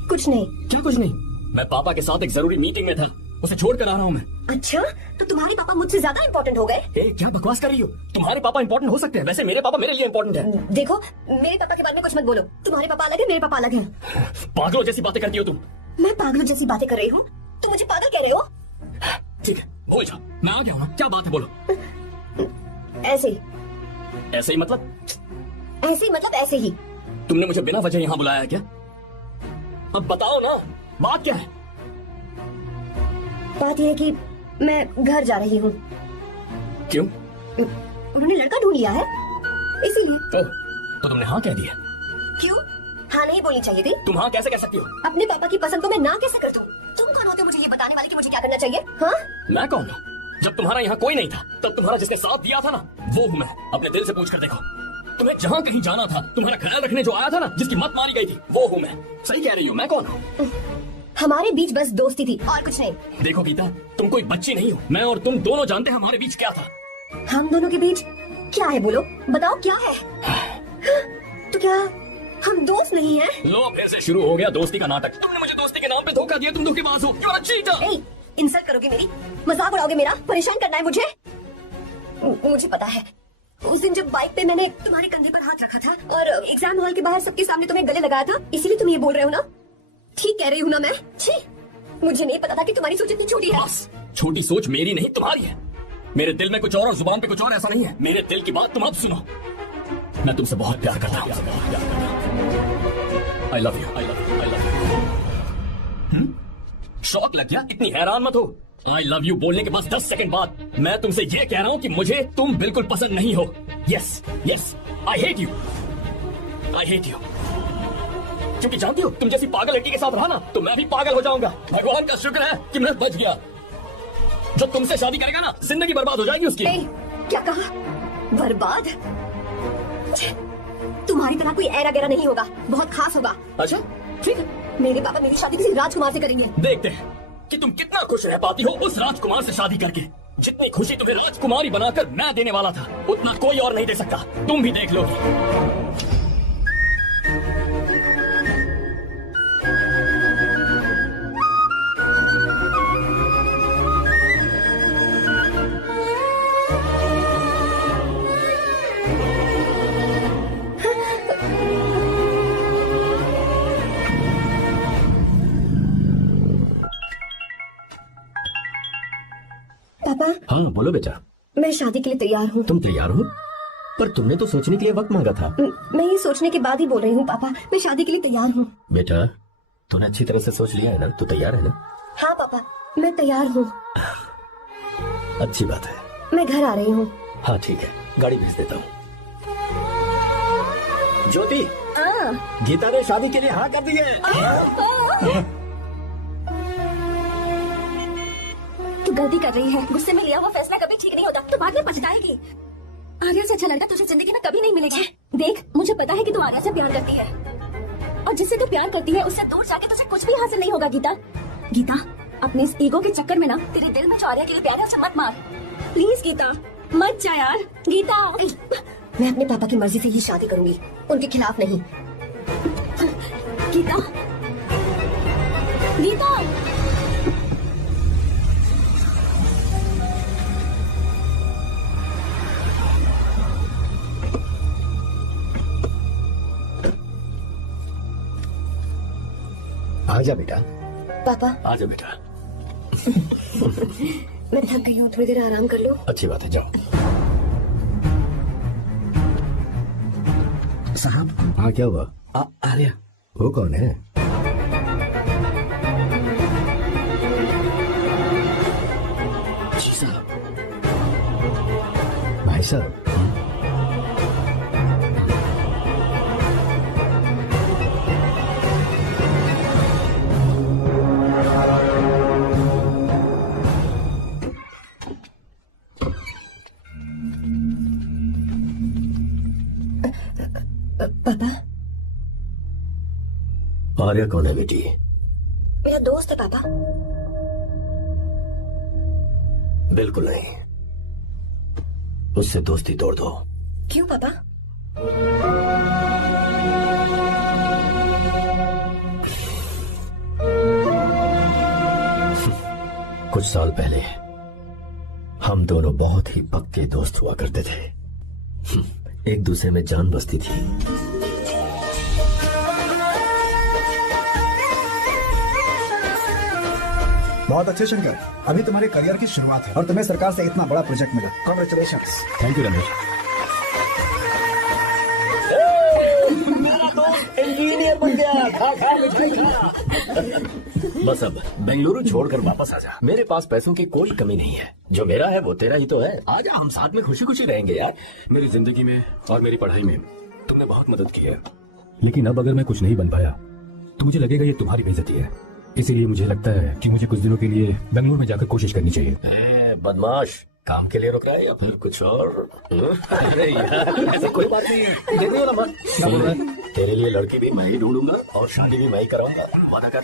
कुछ नहीं। क्या कुछ नहीं? मैं पापा के साथ एक जरूरी मीटिंग में था, उसे छोड़ कर आ रहा हूँ मैं। अच्छा तो तुम्हारे पापा मुझसे ज्यादा इम्पोर्टेंट हो गए? क्या बकवास कर रही हो? तुम्हारे पापा इंपॉर्टेंट हो सकते हैं, वैसे मेरे पापा मेरे लिए इंपॉर्टेंट है। देखो मेरे पापा के बारे में कुछ मत बोलो। तुम्हारे पापा अलग है, मेरे पापा अलग है। पागलों जैसी बातें करती हो तुम। मैं पागलों जैसी बातें कर रही हूँ? तुम मुझे पागल कह रहे हो? ठीक है भूल जाओ, मैं आ गया हूँ ना। क्या बात है बोलो। ऐसे ही। ऐसे ही मतलब? ऐसे ही मतलब ऐसे ही। तुमने मुझे बिना वजह यहाँ बुलाया है क्या? अब बताओ ना, बात क्या है? बात यह है कि मैं घर जा रही हूँ। क्यों? उन्होंने लड़का ढूंढ लिया है, इसीलिए। तो तुमने हाँ कह दिया? क्यों? हाँ नहीं बोलनी चाहिए थी? तुम हाँ कैसे कह सकती हो? अपने पापा की पसंद को मैं ना कैसे कर दूं? तुम कौन होते हो मुझे ये बताने वाले कि मुझे क्या करना चाहिए? हाँ? मैं कौन हूँ? जब तुम्हारा यहाँ कोई नहीं था, तब तुम्हारा जिसने साथ दिया था ना, वो हूँ मैं। अपने दिल से पूछ कर देखो। तुम्हें जहाँ कहीं जाना था, तुम्हारा ख्याल रखने जो आया था ना, जिसकी मत मारी गई थी, वो हूँ मैं। सही कह रही हूँ, मैं कौन हूँ? हमारे बीच बस दोस्ती थी और कुछ नहीं। देखो गीता, तुम कोई बच्ची नहीं हो। मैं और तुम दोनों जानते हैं हमारे बीच क्या था। हम दोनों के बीच क्या है? बोलो, बताओ क्या है? तो क्या हम दोस्त नहीं हैं? लो फिर से शुरू हो गया दोस्ती का नाटक। तुमने मुझे दोस्ती के नाम पे धोखा दिया, तुम धोखेबाज हो। You're a cheater। इंसल्ट करोगे मेरी? मजाक उड़ाओगे मेरा? परेशान करना है मुझे? मुझे पता है, उस दिन जब बाइक पे मैंने तुम्हारे कंधे पर हाथ रखा था और एग्जाम हॉल के बाहर सबके सामने तुम्हें गले लगाया था, इसीलिए तुम ये बोल रहे हो ना? ठीक कह रही हूँ ना मैं? छी, मुझे नहीं पता था कि तुम्हारी सोच इतनी छोटी है। बस, छोटी सोच मेरी नहीं तुम्हारी है। मेरे दिल में कुछ और जुबान पे कुछ और, ऐसा नहीं है। मेरे दिल की बात तुम अब सुनो। मैं तुमसे बहुत प्यार करता हूँ। I love you, I love you, I love you। शौक लग गया? इतनी हैरान मत हो। I love you बोलने के बाद 10 सेकंड बाद मैं तुमसे ये कह रहा हूँ कि मुझे तुम बिल्कुल पसंद नहीं हो। Yes, yes, I hate you, I hate you। क्योंकि जानती हो, तुम जैसी पागल लड़की के साथ रहा ना, तो मैं भी पागल हो जाऊंगा। भगवान का शुक्र है कि मैं बच गया। जो तुमसे शादी करेगा ना, जिंदगी बर्बाद हो जाएगी उसकी। क्या कहा? बर्बाद? तुम्हारी तरह कोई ऐरा गैरा नहीं होगा, बहुत खास होगा। अच्छा ठीक है, मेरे पापा मेरी शादी किसी राजकुमार से करेंगे। देखते हैं कि तुम कितना खुश रह पाती हो उस राजकुमार से शादी करके। जितनी खुशी तुम्हें राजकुमारी बनाकर मैं देने वाला था, उतना कोई और नहीं दे सकता। तुम भी देख लोगी। पापा, हाँ बोलो बेटा। मैं शादी के लिए तैयार हूँ। तुम तैयार हो? पर तुमने तो सोचने के लिए वक्त मांगा था। मैं ये सोचने के बाद ही बोल रही हूँ पापा, मैं शादी के लिए तैयार हूँ। बेटा, तूने अच्छी तरह से सोच लिया है ना? तू तैयार है ना? हाँ पापा, मैं तैयार हूँ। अच्छी बात है। मैं घर आ रही हूँ। हाँ ठीक है, गाड़ी भेज देता हूँ। ज्योति, गीता ने शादी के लिए हाँ कर दी है। तू गलती कर रही है। गुस्से में लिया हुआ फैसला कभी ठीक नहीं होता, तो बाद में पछताएगी। आर्या से अच्छा लड़का तुझे जिंदगी में कभी नहीं मिलेगा। देख, मुझे पता है कि तू आर्या से प्यार करती है, और जिससे तू प्यार करती है उससे दूर जाके तुझे कुछ भी हासिल नहीं होगा। गीता, गीता, अपने इस ईगो के चक्कर में ना तेरे दिल में जो आर्या के लिए प्यार है उसे मत मार। प्लीज गीता, मत जा यार। गीता, मैं अपने पापा की मर्जी से ही शादी करूंगी, उनके खिलाफ नहीं। गीता, गीता। आजा बेटा। पापा, आजा बेटा। मैं थक गई हूँ, थोड़ी देर आराम कर लो। अच्छी बात है, जाओ। साहब। हाँ क्या हुआ? आर्या। वो कौन है? जी साहब। भाई साहब। पापा, आर्या कौन है बेटी? मेरा दोस्त है पापा। बिल्कुल नहीं, उससे दोस्ती तोड़ दो। क्यों पापा? कुछ साल पहले हम दोनों बहुत ही पक्के दोस्त हुआ करते थे। एक दूसरे में जान बसती थी। बहुत अच्छे शंकर, अभी तुम्हारे करियर की शुरुआत है और तुम्हें सरकार से इतना बड़ा प्रोजेक्ट मिला। कॉन्ग्रेचुलेशंस। Thank you Ramesh. मेरा खा मिठाई खा। बस अब बेंगलुरु छोड़कर वापस आ जा। मेरे पास पैसों की कोई कमी नहीं है। जो मेरा है वो तेरा ही तो है। आजा, हम साथ में खुशी खुशी रहेंगे यार। मेरी जिंदगी में और मेरी पढ़ाई में तुमने बहुत मदद की है, लेकिन अब अगर मैं कुछ नहीं बन पाया तो मुझे लगेगा ये तुम्हारी बेइज्जती है। इसीलिए मुझे लगता है कि मुझे कुछ दिनों के लिए बेंगलुरु में जाकर कोशिश करनी चाहिए। बदमाश, काम के लिए रुक रहा है या फिर कुछ और? अरे यार, ऐसा कोई बात नहीं है। देख रही हो ना मैं क्या बोल रहा है? तेरे लिए लड़की भी मैं ही ढूंढूंगा और शादी भी मैं ही कराऊंगा। वादा कर।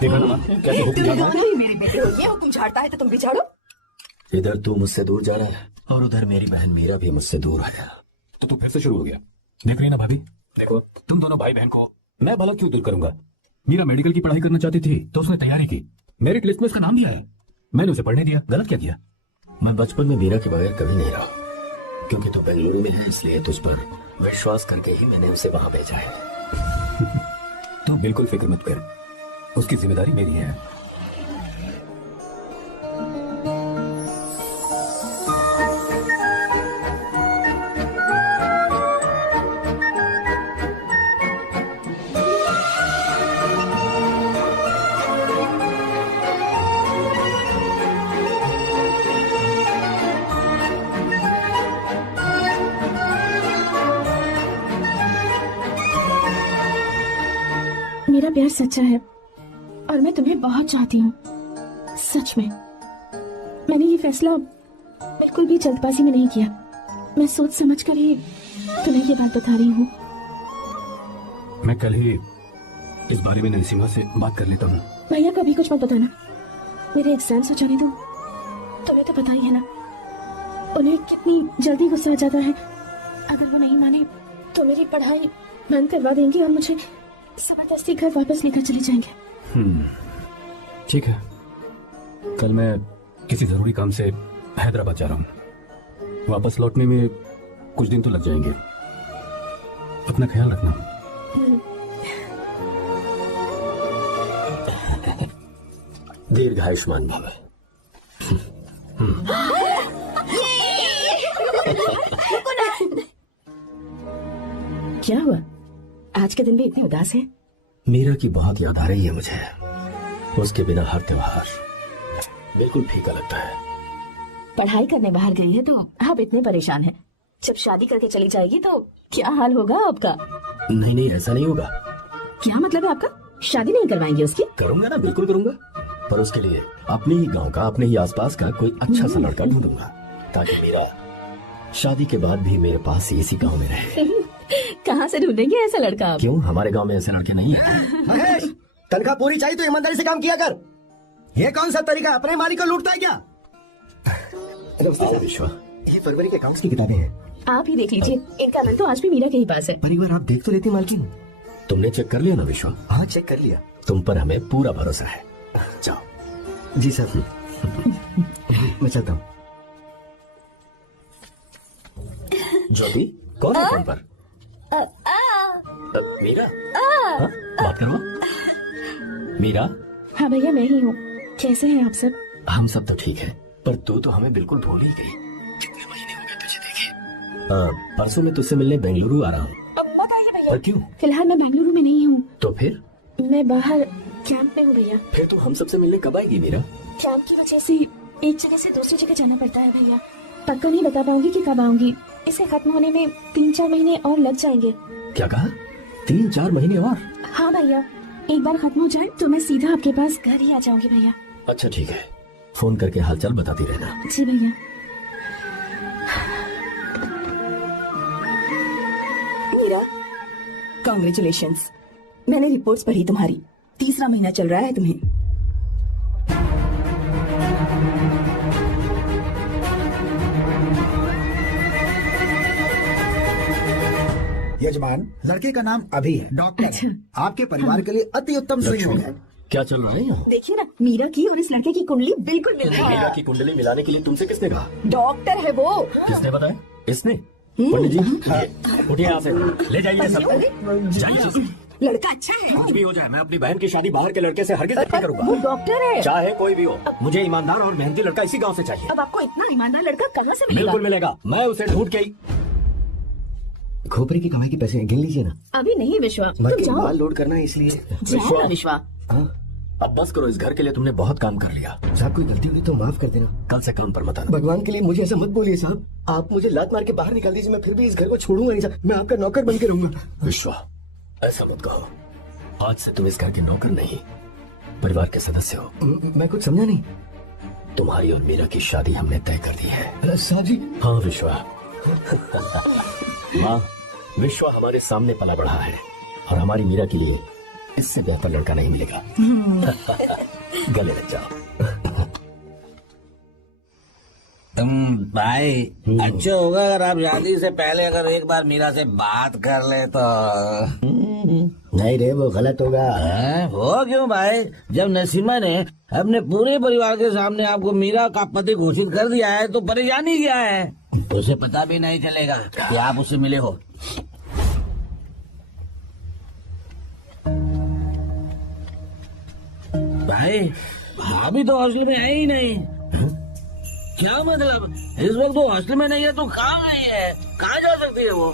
देखो ना कैसे हुक्म तुम जाना है। दोनों ही मेरे बेटे हो, ये हुक्म झाड़ता है तो तुम भी झाड़ो। इधर तू मुझसे दूर जा रहा है और उधर मेरी बहन मीरा भी मुझसे दूर है। तो तू फिर से शुरू हो गया। देख रही है ना भाभी, देखो तुम दोनों भाई बहन को मैं भला क्यों दूर करूंगा। मीरा मेडिकल की पढ़ाई करना चाहती थी तो उसने तैयारी की, मेरिट लिस्ट में उसका नाम भी आया, मैंने उसे पढ़ने दिया। गलत क्या किया? मैं बचपन में मीरा के बगैर कभी नहीं रहा, क्योंकि तू बेंगलुरु में है इसलिए तुझ पर विश्वास करके ही मैंने उसे वहां भेजा है। तू बिल्कुल फिक्र मत कर, उसकी जिम्मेदारी मेरी है। मेरा प्यार सच्चा है और मैं तुम्हें बहुत चाहती हूँ, सच में। मैंने ये फैसला बिल्कुल भी जल्दबाजी में नहीं किया। मैं सोच समझ कर ही तुम्हें ये बात बता रही हूँ। मैं कल ही इस बारे में नरसिम्हा से बात कर लेता हूँ। भैया को अभी कुछ मत बताना, मेरे एग्जाम्स हो जाने दो। तुम्हें तो पता ही है ना उन्हें कितनी जल्दी गुस्सा आ जाता है। अगर वो नहीं माने तो मेरी पढ़ाई बंद करवा देंगे और मुझे जबरदस्ती घर वापस लेकर चले जाएंगे। ठीक है, कल मैं किसी जरूरी काम से हैदराबाद जा रहा हूँ। वापस लौटने में कुछ दिन तो लग जाएंगे। अपना ख्याल रखना। दीर्घायुष्मान भव। क्या हुआ? आज के दिन भी इतने उदास हैं? मीरा की बहुत याद आ रही है मुझे। उसके बिना हर त्योहार बिल्कुल फीका लगता है। पढ़ाई करने बाहर गई है तो आप इतने परेशान हैं। जब शादी करके चली जाएगी तो क्या हाल होगा आपका? नहीं नहीं, ऐसा नहीं होगा। क्या मतलब है आपका? शादी नहीं करवाएंगे उसकी? करूंगा ना, बिल्कुल करूंगा, पर उसके लिए अपने ही गांव का, अपने ही आसपास का कोई अच्छा सा लड़का ढूंढूंगा ताकि मीरा शादी के बाद भी मेरे पास ही इसी गांव में रहे। कहाँ से ढूंढेंगे ऐसा लड़का आप? क्यों, हमारे गांव में ऐसे लड़के नहीं है? महेश, तनख्वाह पूरी चाहिए तो ईमानदारी से काम किया कर। ये कौन सा तरीका है? अपने मालिक को लूटता है क्या? विश्वा, ये फरवरी के अकाउंट्स की किताबें हैं। आप ही देख लीजिए, इनका मन तो आज भी मीरा के ही पास है। पर एक बार आप देख तो लेती मालकिन। तुमने चेक कर लिया ना विश्वा? हाँ, चेक कर लिया। तुम पर हमें पूरा भरोसा है। जाओ। जी सर। मैं चलता हूँ। ज्योति, कौन है फोन पर? मीरा? हाँ, बात करो। मीरा? हाँ भैया, मैं ही हूँ। कैसे हैं आप सब? हम सब तो ठीक है, पर तू तो हमें बिल्कुल भूल ही गई। कितने महीने हो गए तुझे देखे। परसों मैं तुझसे मिलने बेंगलुरु आ रहा हूँ। पर क्यों? फिलहाल मैं बेंगलुरु में नहीं हूँ। तो फिर? मैं बाहर कैंप में हूँ भैया। फिर तो हम सबसे मिलने कब आएगी मीरा? कैंप की वजह से एक जगह से दूसरी जगह जाना पड़ता है भैया। पक्का नहीं बता पाऊंगी कि कब आऊंगी। इसे खत्म होने में 3-4 महीने और लग जाएंगे। क्या कहा? 3-4 महीने और? हाँ भैया, एक बार खत्म हो जाए तो मैं सीधा आपके पास घर ही आ जाऊंगी भैया। अच्छा ठीक है, फोन करके हालचाल बताती रहना। जी भैया। मीरा, कॉन्ग्रेचुलेशंस। मैंने रिपोर्ट्स पढ़ी तुम्हारी। 3रा महीना चल रहा है तुम्हें। यजमान, लड़के का नाम अभी है, डॉक्टर है। आपके परिवार के लिए अति उत्तम संयोग है। क्या चल रहा है यहाँ? देखिए ना, मीरा की और इस लड़के की कुंडली बिल्कुल मिल रही मीरा है। की कुंडली मिलाने के लिए तुमसे किसने कहा? डॉक्टर है वो। किसने बताया? इसने? पंडित जी, उठिए यहाँ से, ले जाइए सब। जाइए। लड़का अच्छा है। कुछ भी हो जाए, मैं अपनी बहन की शादी बाहर के लड़के से हरगिज नहीं वो करूंगा। डॉक्टर है। चाहे कोई भी हो, मुझे ईमानदार और मेहनती लड़का इसी गांव से चाहिए। अब आपको इतना ईमानदार लड़का कहाँ से मिलेगा? बिल्कुल मिलेगा, मैं उसे ढूंढ के ही। खोपड़ी की कमाई के पैसे गिन लीजिए ना। अभी नहीं विश्वा, तुम मार्केट जाओ। माल लोड करना है इसलिए। जाओ ना विश्वा। हाँ, अब बस करो, इस घर के लिए तुमने बहुत काम कर लिया। साहब कोई गलती हुई तो माफ कर देना। कल से काम पर मत आना। भगवान के लिए मुझे ऐसा मत बोलिए साहब। आप मुझे लात मार के बाहर निकाल दीजिए, मैं फिर भी इस घर को छोड़ूंगा नहीं साहब। मैं आपका नौकर बन के रहूंगा। विश्वा, ऐसा मत कहो। आज से तुम इस घर के नौकर नहीं, परिवार के सदस्य हो। मैं कुछ समझा नहीं। तुम्हारी और मीरा की शादी हमने तय कर दी है। साहब जी। हाँ विश्वा। माँ, विश्वा हमारे सामने पला बढ़ा है और हमारी मीरा के लिए इससे बेहतर लड़का नहीं मिलेगा। गले लग जाओ। भाई अच्छा होगा अगर आप शादी से पहले अगर एक बार मीरा से बात कर ले तो। नहीं रे, वो गलत होगा। वो क्यों भाई? जब नसीमा ने अपने पूरे परिवार के सामने आपको मीरा का पति घोषित कर दिया है तो परेशानी क्या है? उसे पता भी नहीं चलेगा कि आप उससे मिले हो। भाई अभी तो हॉस्टल में है ही नहीं। क्या मतलब? इस वक्त तो हॉस्टल में नहीं है तो कहाँ गई है? कहाँ जा सकती है वो?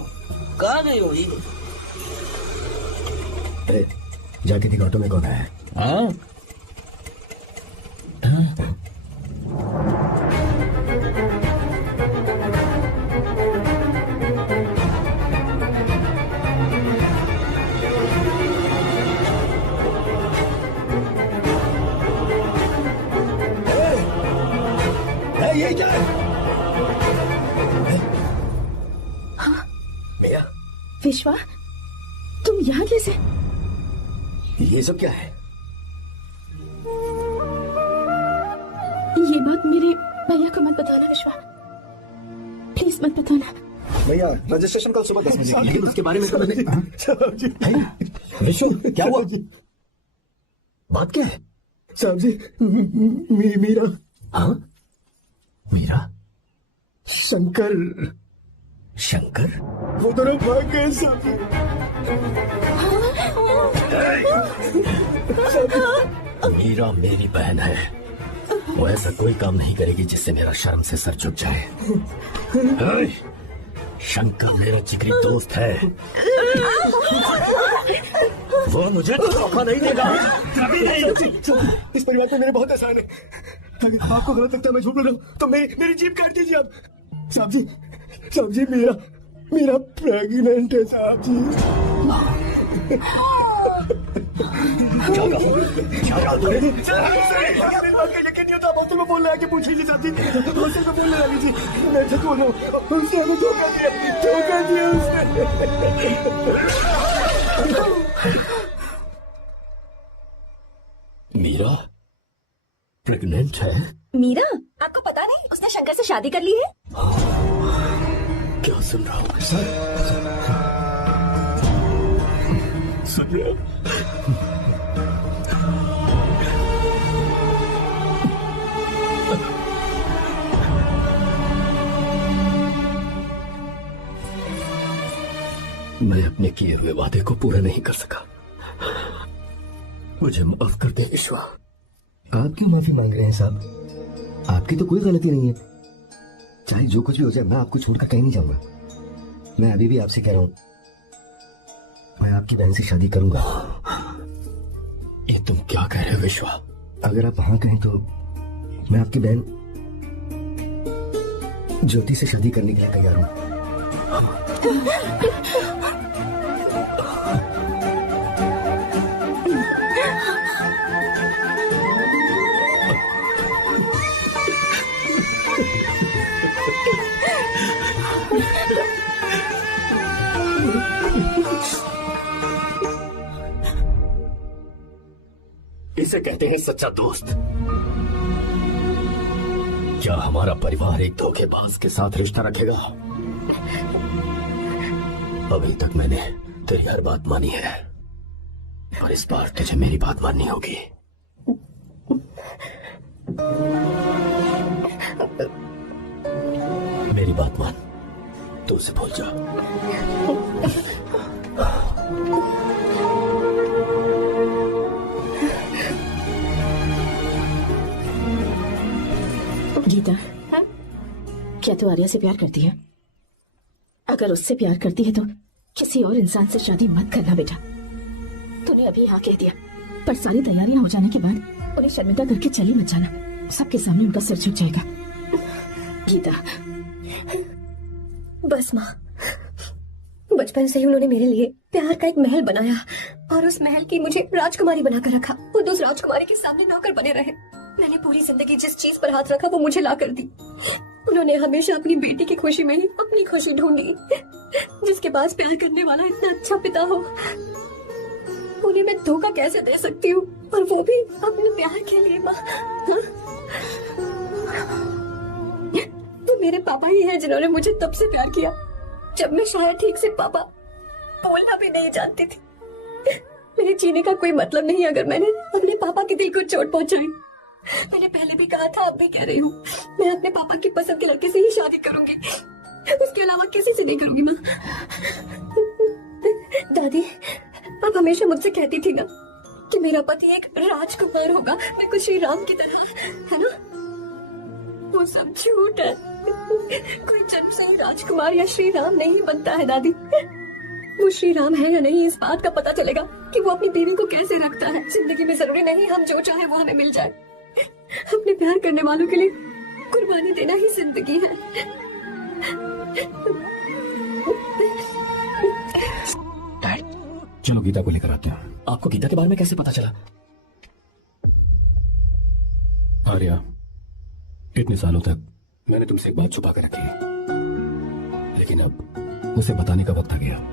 कहाँ गई होगी? अरे जाके देखो ऑटो में कौन है। हाँ? ये क्या है? मीरा, विश्वा, तुम यहाँ कैसे? ये सब क्या है? ये बात मेरे भैया को मत बताना विश्वा, प्लीज मत बताना। भैया रजिस्ट्रेशन कल सुबह 10 बजे। लेकिन उसके बारे में तो मैंने। विश्व, क्या हुआ? बात क्या है? साहब जी, मीरा। हाँ, मीरा? शंकर। शंकर? वो दोनों भाग गए साहब जी। मीरा मेरी बहन है, वो ऐसा कोई काम नहीं करेगी जिससे मेरा शर्म से सर झुक जाए। शंकर मेरा जिगरी दोस्त है, वो मुझे धोखा नहीं देगा, कभी नहीं। इस परिवार में मेरे बहुत एहसान है। अगर आपको गलत लगता है मैं झूठ बोल रहा हूँ तो मेरी जीभ काट दीजिए आप। साहब जी, मेरा प्रेग्नेंट है साहब जी। क्या कहा? मेरी बात का यकीन नहीं होता। आप हॉस्टल में बोल रहे आके पूछ लीजिए साहब जी। हॉस्टल में बोलने वाली जी, मैं झूठ बोल रहा हूँ। उसने हमें धोखा दिया उसने। मीरा प्रेग्नेंट है? मीरा, आपको पता नहीं उसने शंकर से शादी कर ली है? क्या सुन रहा हूँ? सुन रहे हो? मैं अपने किए हुए वादे को पूरा नहीं कर सका, मुझे माफ कर दे विश्वा। आप क्यों माफी मांग रहे हैं साहब? आपकी तो कोई गलती नहीं है। चाहे जो कुछ भी हो जाए, मैं आपको छोड़कर कहीं नहीं जाऊंगा। मैं अभी भी आपसे कह रहा हूं, मैं आपकी बहन से शादी करूंगा। ये तुम क्या कह रहे हो विश्वा? अगर आप हाँ कहें तो मैं आपकी बहन ज्योति से शादी करने के लिए तैयार हूं। इसे कहते हैं सच्चा दोस्त। क्या हमारा परिवार एक धोखेबाज के साथ रिश्ता रखेगा? अभी तक मैंने तेरी हर बात मानी है, पर इस बार तुझे मेरी बात माननी होगी। मेरी बात मान, तू उसे भूल जा। गीता, क्या तू आर्या से प्यार करती है? अगर उससे प्यार करती है तो किसी और इंसान से शादी मत करना बेटा। तूने अभी हाँ कह दिया, पर सारी तैयारियां हो जाने के बाद उन्हें शर्मिंदा करके चली मत जाना। सबके सामने उनका सिर झुक जाएगा। गीता, बस माँ, बचपन से ही उन्होंने मेरे लिए प्यार का एक महल बनाया और उस महल की मुझे राजकुमारी बनाकर रखा। वो उस राजकुमारी के सामने नौकर बने रहे। मैंने पूरी जिंदगी जिस चीज पर हाथ रखा वो मुझे ला कर दी। उन्होंने हमेशा अपनी बेटी की खुशी में ही अपनी खुशी ढूंढी। जिसके पास प्यार करने वाला इतना अच्छा पिता हो, उन्हें मैं धोखा कैसे दे सकती हूँ, और वो भी अपने प्यार के लिए। माँ, तो मेरे पापा ही हैं जिन्होंने मुझे तब से प्यार किया जब मैं शायद ठीक से पापा बोलना भी नहीं जानती थी। मेरे जीने का कोई मतलब नहीं अगर मैंने अपने पापा के दिल को चोट पहुंचाई। मैंने पहले भी कहा था, अब भी कह रही हूँ, मैं अपने पापा की पसंद के लड़के से ही शादी करूंगी, उसके अलावा किसी से नहीं करूंगी। माँ, दादी आप हमेशा मुझसे कहती थी ना कि मेरा पति एक राजकुमार होगा, बिल्कुल श्री राम की तरह, है ना? वो सब झूठ है। कोई जन्म से राजकुमार या श्री राम नहीं बनता है दादी। वो श्री राम है या नहीं, इस बात का पता चलेगा कि वो अपनी बीवी को कैसे रखता है। जिंदगी में जरूरी नहीं हम जो चाहे वो हमें मिल जाए। अपने प्यार करने वालों के लिए कुर्बानी देना ही जिंदगी है। चलो गीता को लेकर आते हैं। आपको गीता के बारे में कैसे पता चला? आर्या, इतने सालों तक मैंने तुमसे एक बात छुपा कर रखी है, लेकिन अब उसे बताने का वक्त आ गया।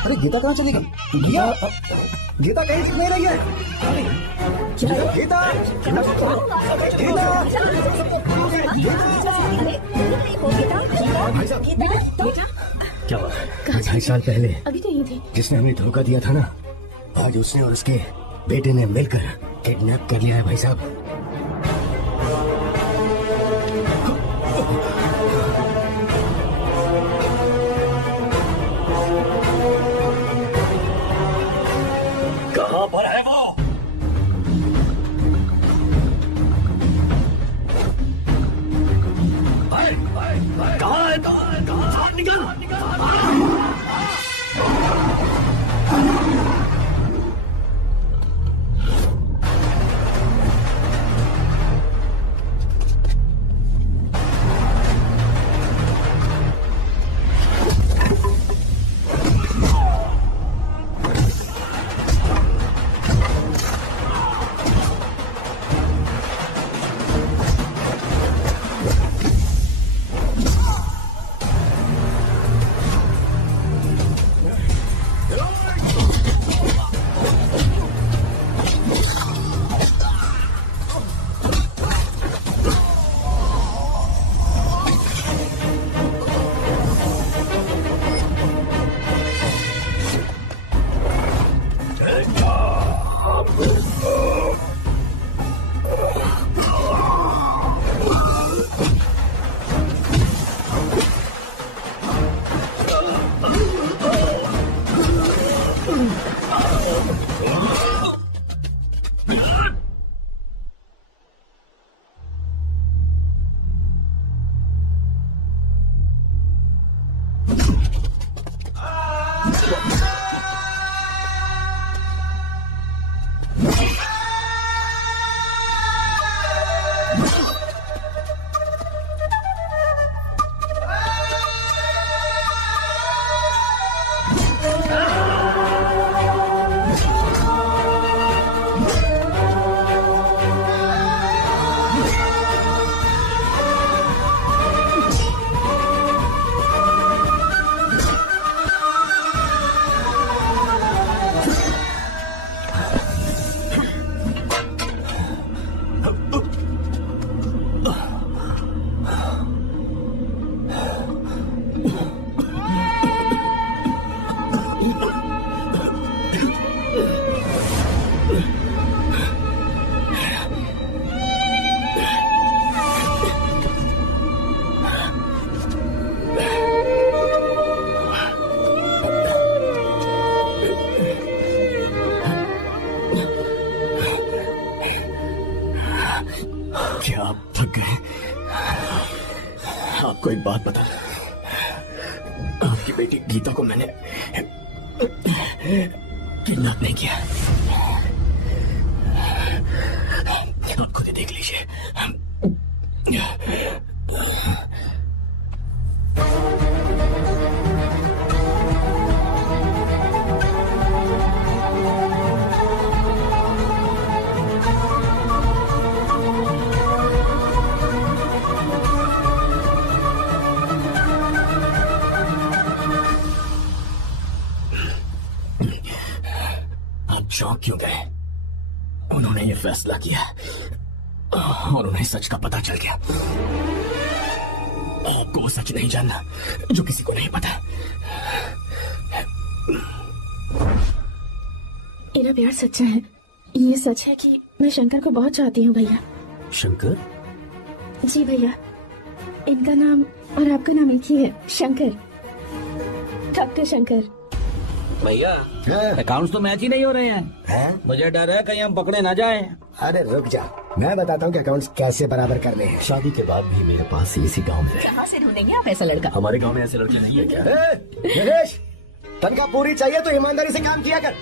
अरे गीता कहाँ चली गई? गीता कहीं दिख नहीं रही है। गीता, क्या हुआ? 2.5 साल पहले अभी तो यही थे। जिसने हमें धोखा दिया था ना, आज उसने और उसके बेटे ने मिलकर किडनैप कर लिया है भाई साहब। कहां पर है वो? कहां है? कहां? निकल! कोई बात बता। आपकी बेटी गीता को मैंने किडनैप नहीं किया। आप खुद ही देख लीजिए। आप चौंक क्यों गए? उन्होंने ये फैसला किया और उन्हें सच का पता चल गया। आपको वो सच नहीं जानना जो किसी को नहीं पता। मेरा प्यार सच्चा है। ये सच है कि मैं शंकर को बहुत चाहती हूँ भैया। शंकर? जी भैया, इनका नाम और आपका नाम एक ही है, शंकर, डॉक्टर शंकर। भैया अकाउंट्स तो मैच ही नहीं हो रहे हैं। मुझे डर है कहीं हम पकड़े ना जाएं। अरे रुक जा, मैं बताता हूँ कि अकाउंट्स कैसे बराबर करने हैं। शादी के बाद भी मेरे पास इसी गांव में है। कहाँ से ढूंढेंगे आप ऐसा लड़का? हमारे गांव में ऐसे लड़के नहीं है क्या? नरेश, तनख्वाह पूरी चाहिए तो ईमानदारी से काम किया कर।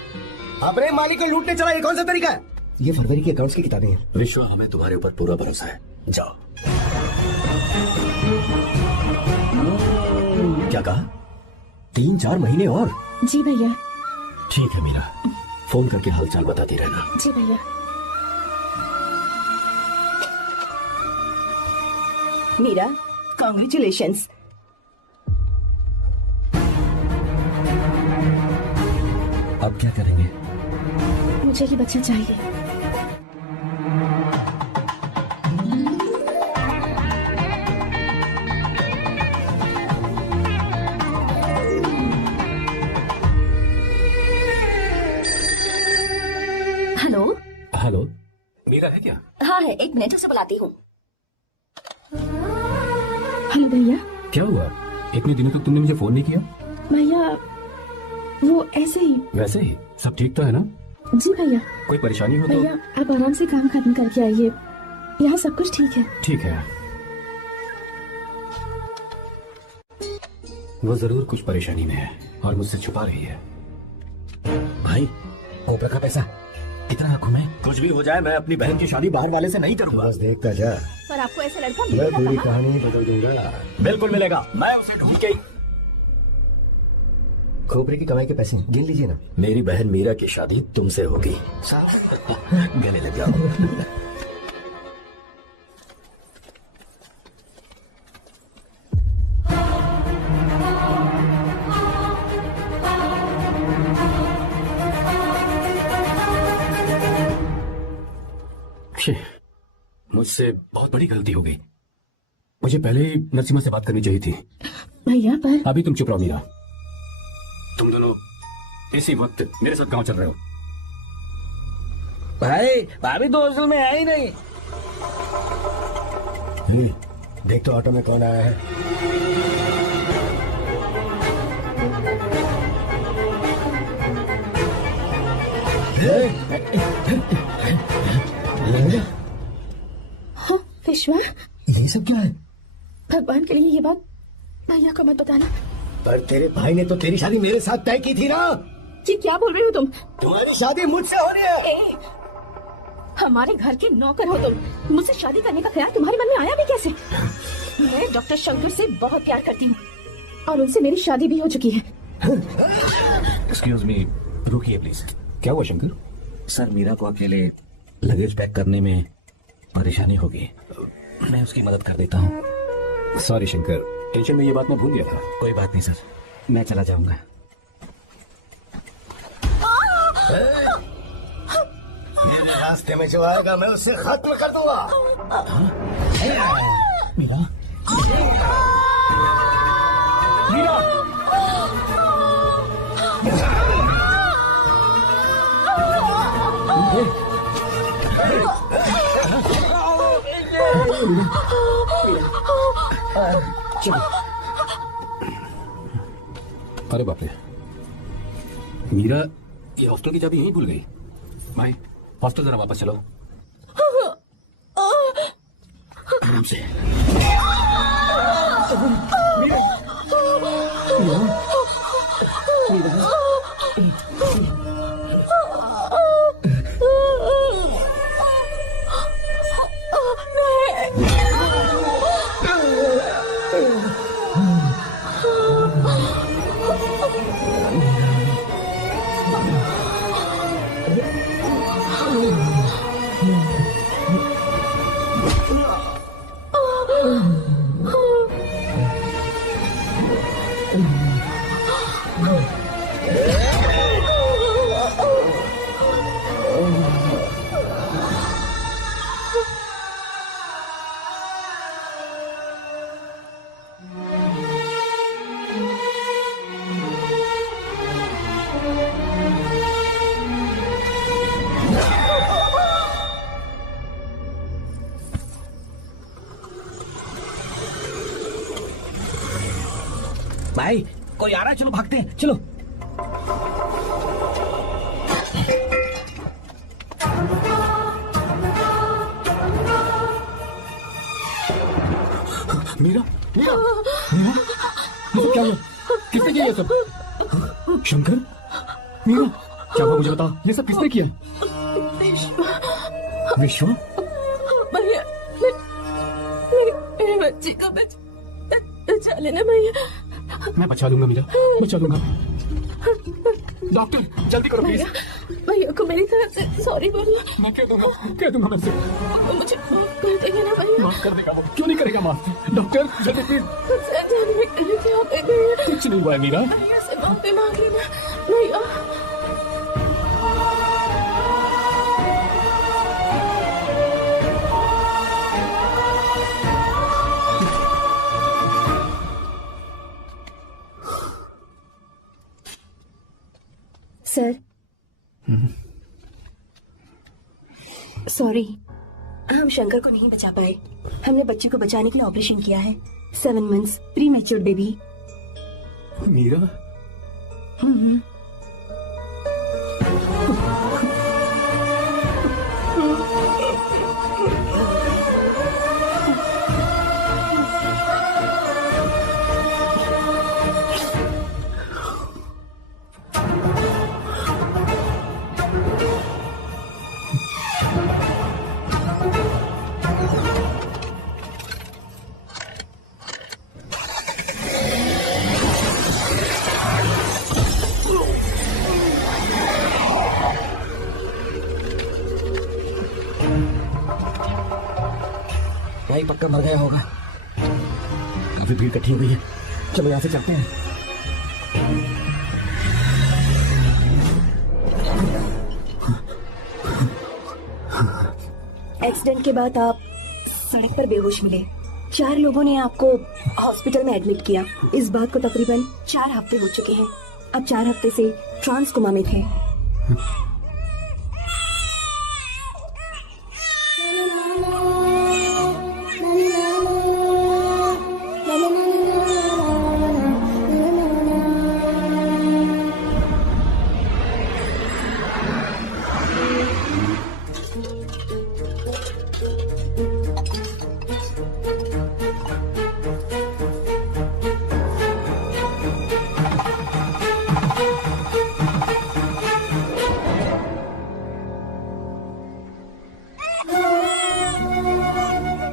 अपने मालिक को लूटने चला, ये कौन सा तरीका है? ये फरवरी की अकाउंट्स की किताबें हैं। विश्वा, हमें तुम्हारे ऊपर पूरा भरोसा है। जाओ। क्या कहा? 3-4 महीने और? जी भैया। ठीक है मीरा, फोन करके हालचाल बताती रहना। जी भैया। मीरा, कॉन्ग्रेचुलेशंस। अब क्या करेंगे? मुझे ही बच्चा चाहिए। हेलो। हेलो, मीरा है क्या? हाँ है, 1 मिनट से बुलाती हूँ। हेलो भैया। क्या हुआ? इतने दिनों तक तुमने मुझे फोन नहीं किया? भैया वो ऐसे ही। वैसे ही सब ठीक तो है ना? जी भैया। कोई परेशानी हो तो? भैया आप आराम से काम खत्म करके आइए, यहाँ सब कुछ ठीक है। ठीक है। वो जरूर कुछ परेशानी में है और मुझसे छुपा रही है। भाई, कोबरा का पैसा इतना रखूं मैं? कुछ भी हो जाए, मैं अपनी बहन की शादी बाहर वाले से नहीं करूंगा। बस देखता जा, पर आपको ऐसा लड़का मैं मिलेगा पूरी कहाँ? कहानी बदल दूंगा। बिल्कुल मिलेगा, मैं उसे ढूंढ के। खोपरे की कमाई के पैसे गिन लीजिए ना। मेरी बहन मीरा की शादी तुमसे होगी। गले लग जाओ। मुझसे बहुत बड़ी गलती हो गई। मुझे पहले ही नरसिम्हा से बात करनी चाहिए थी। भैया पर अभी तुम चुप रहो मीरा। तुम दोनों इसी वक्त मेरे साथ गांव चल रहे हो। भाई भाभी तो हॉस्टल में है ही नहीं। देख तो ऑटो में कौन आया है। हाँ, विश्वा, ये सब क्या है? भगवान के लिए ये बात भैया को मत बताना। पर तेरे भाई ने तो तेरी शादी मेरे साथ तय की थी ना। जी क्या बोल रहे हो तुम? तुम्हारी शादी मुझसे हो रही है। हमारे घर के नौकर हो तुम, मुझसे शादी करने का ख्याल तुम्हारे मन में आया भी कैसे? मैं डॉक्टर शंकर से बहुत प्यार करती हूँ और उनसे मेरी शादी भी हो चुकी है। एक्सक्यूज मी, रुकिए प्लीज। क्या हुआ शंकर? सर, मीरा को अकेले लगेज पैक करने में परेशानी होगी, मैं उसकी मदद कर देता हूँ। सॉरी शंकर, टेंशन में ये बात मैं भूल गया था। कोई बात नहीं सर, मैं चला जाऊंगा। मेरे रास्ते में जो आएगा मैं उसे खत्म कर दूंगा। मीरा, अरे बाप रे, मीरा ये हॉस्टल की चाबी यहीं भूल गई। भाई हॉस्टल जरा वापस चलो। आराम से। भाई कोई आ रहा है, चलो भागते हैं, चलो। मीरा, मीरा, मीरा, ये सब क्या है? किसने किया ये सब? शंकर, मीरा, क्या हुआ मुझे बता, ये सब किसने किया? विश्व? भैया, मेरे बच्चे को बचा लेना भैया। मैं बचा लूंगा मीरा, बचा लूंगा। डॉक्टर जल्दी करो प्लीज। भैया को मेरी तरफ से सॉरी बोलो। मैं कह दूंगा मैं से। मुझे कर देंगे ना भैया? माफ कर देगा वो, क्यों नहीं करेगा माफ? डॉक्टर जल्दी प्लीज। कुछ नहीं हुआ है मीरा। भैया से माफी मांग लेना भैया। सर, सॉरी, हम शंकर को नहीं बचा पाए। हमने बच्ची को बचाने के लिए ऑपरेशन किया है। 7 months premature baby. Meera, भाई पक्का मर गया होगा। काफी भीड़ इकट्ठी हो गई है, चलो यहाँ से चलते हैं। एक्सीडेंट के बाद आप सड़क पर बेहोश मिले। 4 लोगों ने आपको हॉस्पिटल में एडमिट किया। इस बात को तकरीबन 4 हफ्ते हो चुके हैं। अब 4 हफ्ते से ट्रांस कोमा में थे।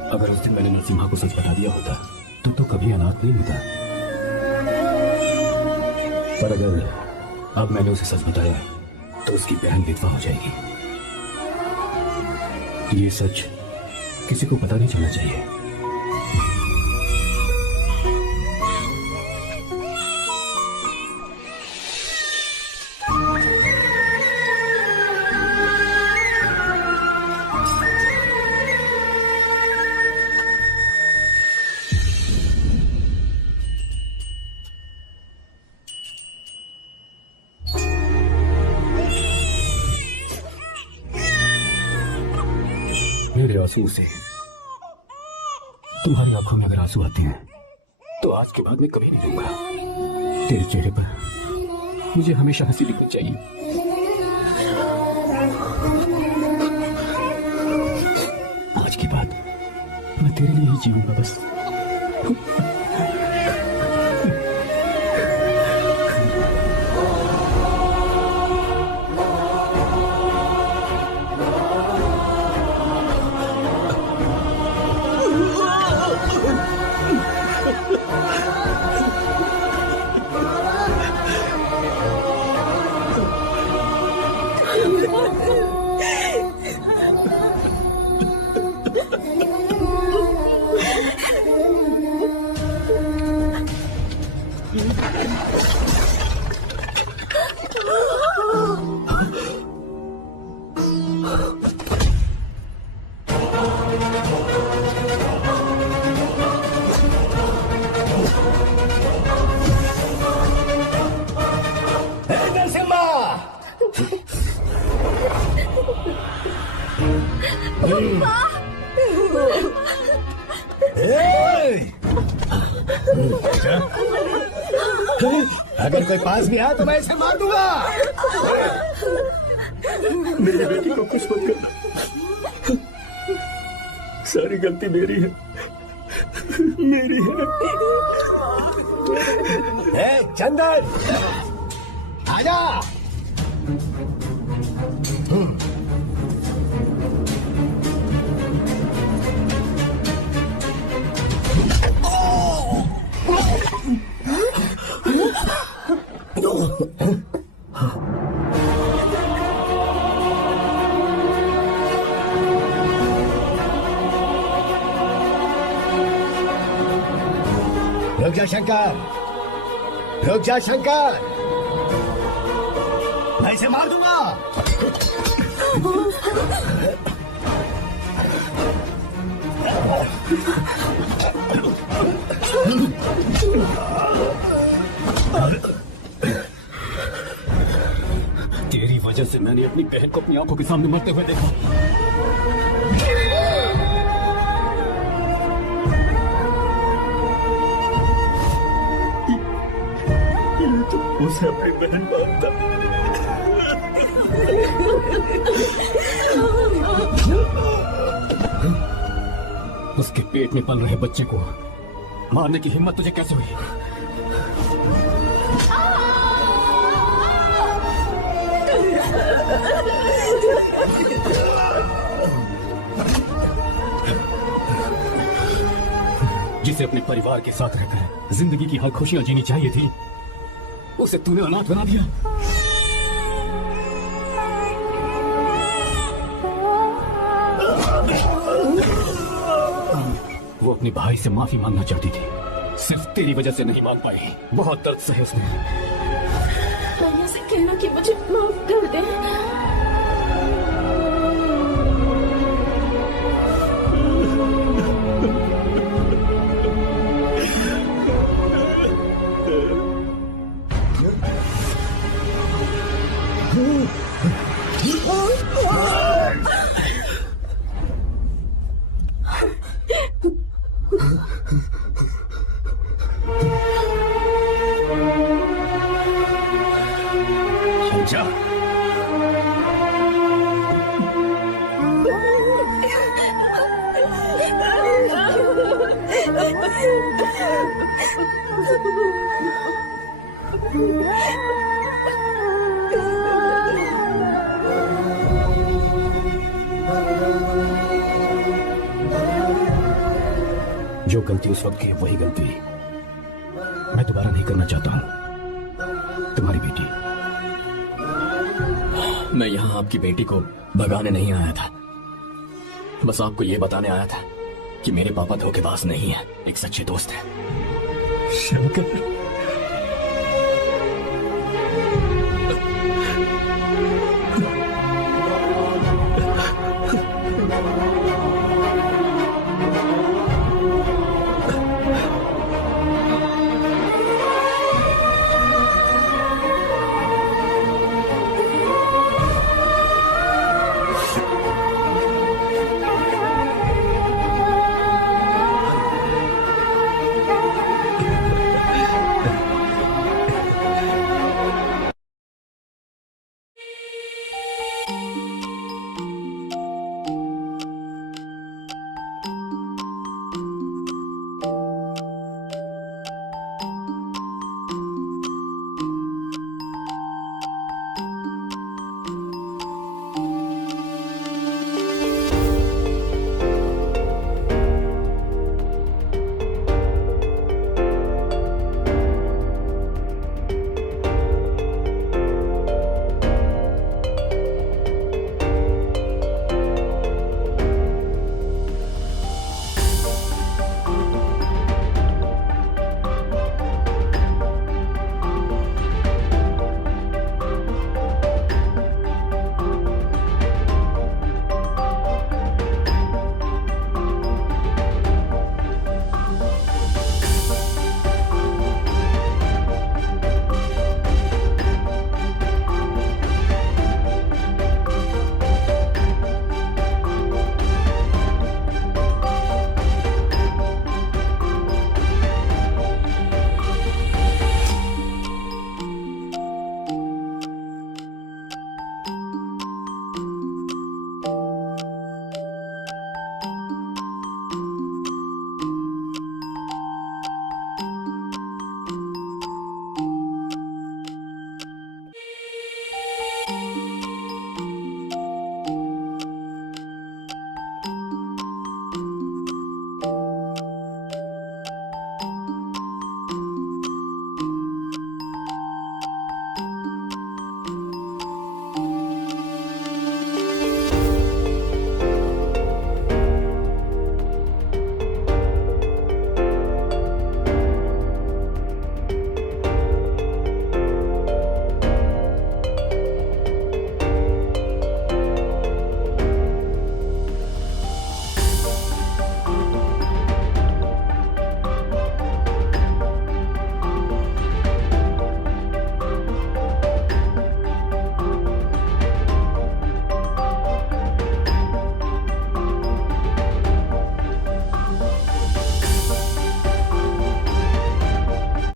अगर उस दिन मैंने नरसिम्हा को सच बता दिया होता तो कभी अनाथ नहीं होता। पर अगर अब मैंने उसे सच बताया तो उसकी बहन विधवा हो जाएगी। ये सच किसी को पता नहीं चलना चाहिए। मेरे आंसू से तुम्हारी आंखों में अगर आंसू आते हैं तो आज के बाद मैं कभी नहीं दूंगा। तेरे चेहरे पर मुझे हमेशा हंसी दिखनी चाहिए। आज के बाद मैं तेरे लिए ही जीऊंगा बस। अगर कोई पास भी आया तो मैं इसे मार दूंगा। मेरी बेटी को कुछ मत करना, सारी गलती मेरी है, मेरी है। चंदन आजा। रुक जा शंकर, रुक जा शंकर, मैं इसे मार दूंगा। तेरी वजह से मैंने अपनी बहन को अपनी आंखों के सामने मरते हुए देखा। उसे अपनी बहन मानता। उसके पेट में पल रहे बच्चे को मारने की हिम्मत तुझे कैसे हुई? जिसे अपने परिवार के साथ रहकर जिंदगी की हर खुशियां जीनी चाहिए थी, उसे तूने अनाथ बना दिया। वो अपने भाई से माफी मांगना चाहती थी, सिर्फ तेरी वजह से नहीं मांग पाई। बहुत दर्द सहे उसने। तानिया से कहना कि मुझे माफ कर दे। जा। जो गलती उस वक्त की है वही गलती मैं दोबारा नहीं करना चाहता हूं। तुम्हारी बेटी। मैं यहाँ आपकी बेटी को भगाने नहीं आया था, बस आपको ये बताने आया था कि मेरे पापा धोखेबाज नहीं है, एक सच्चे दोस्त है। शंकर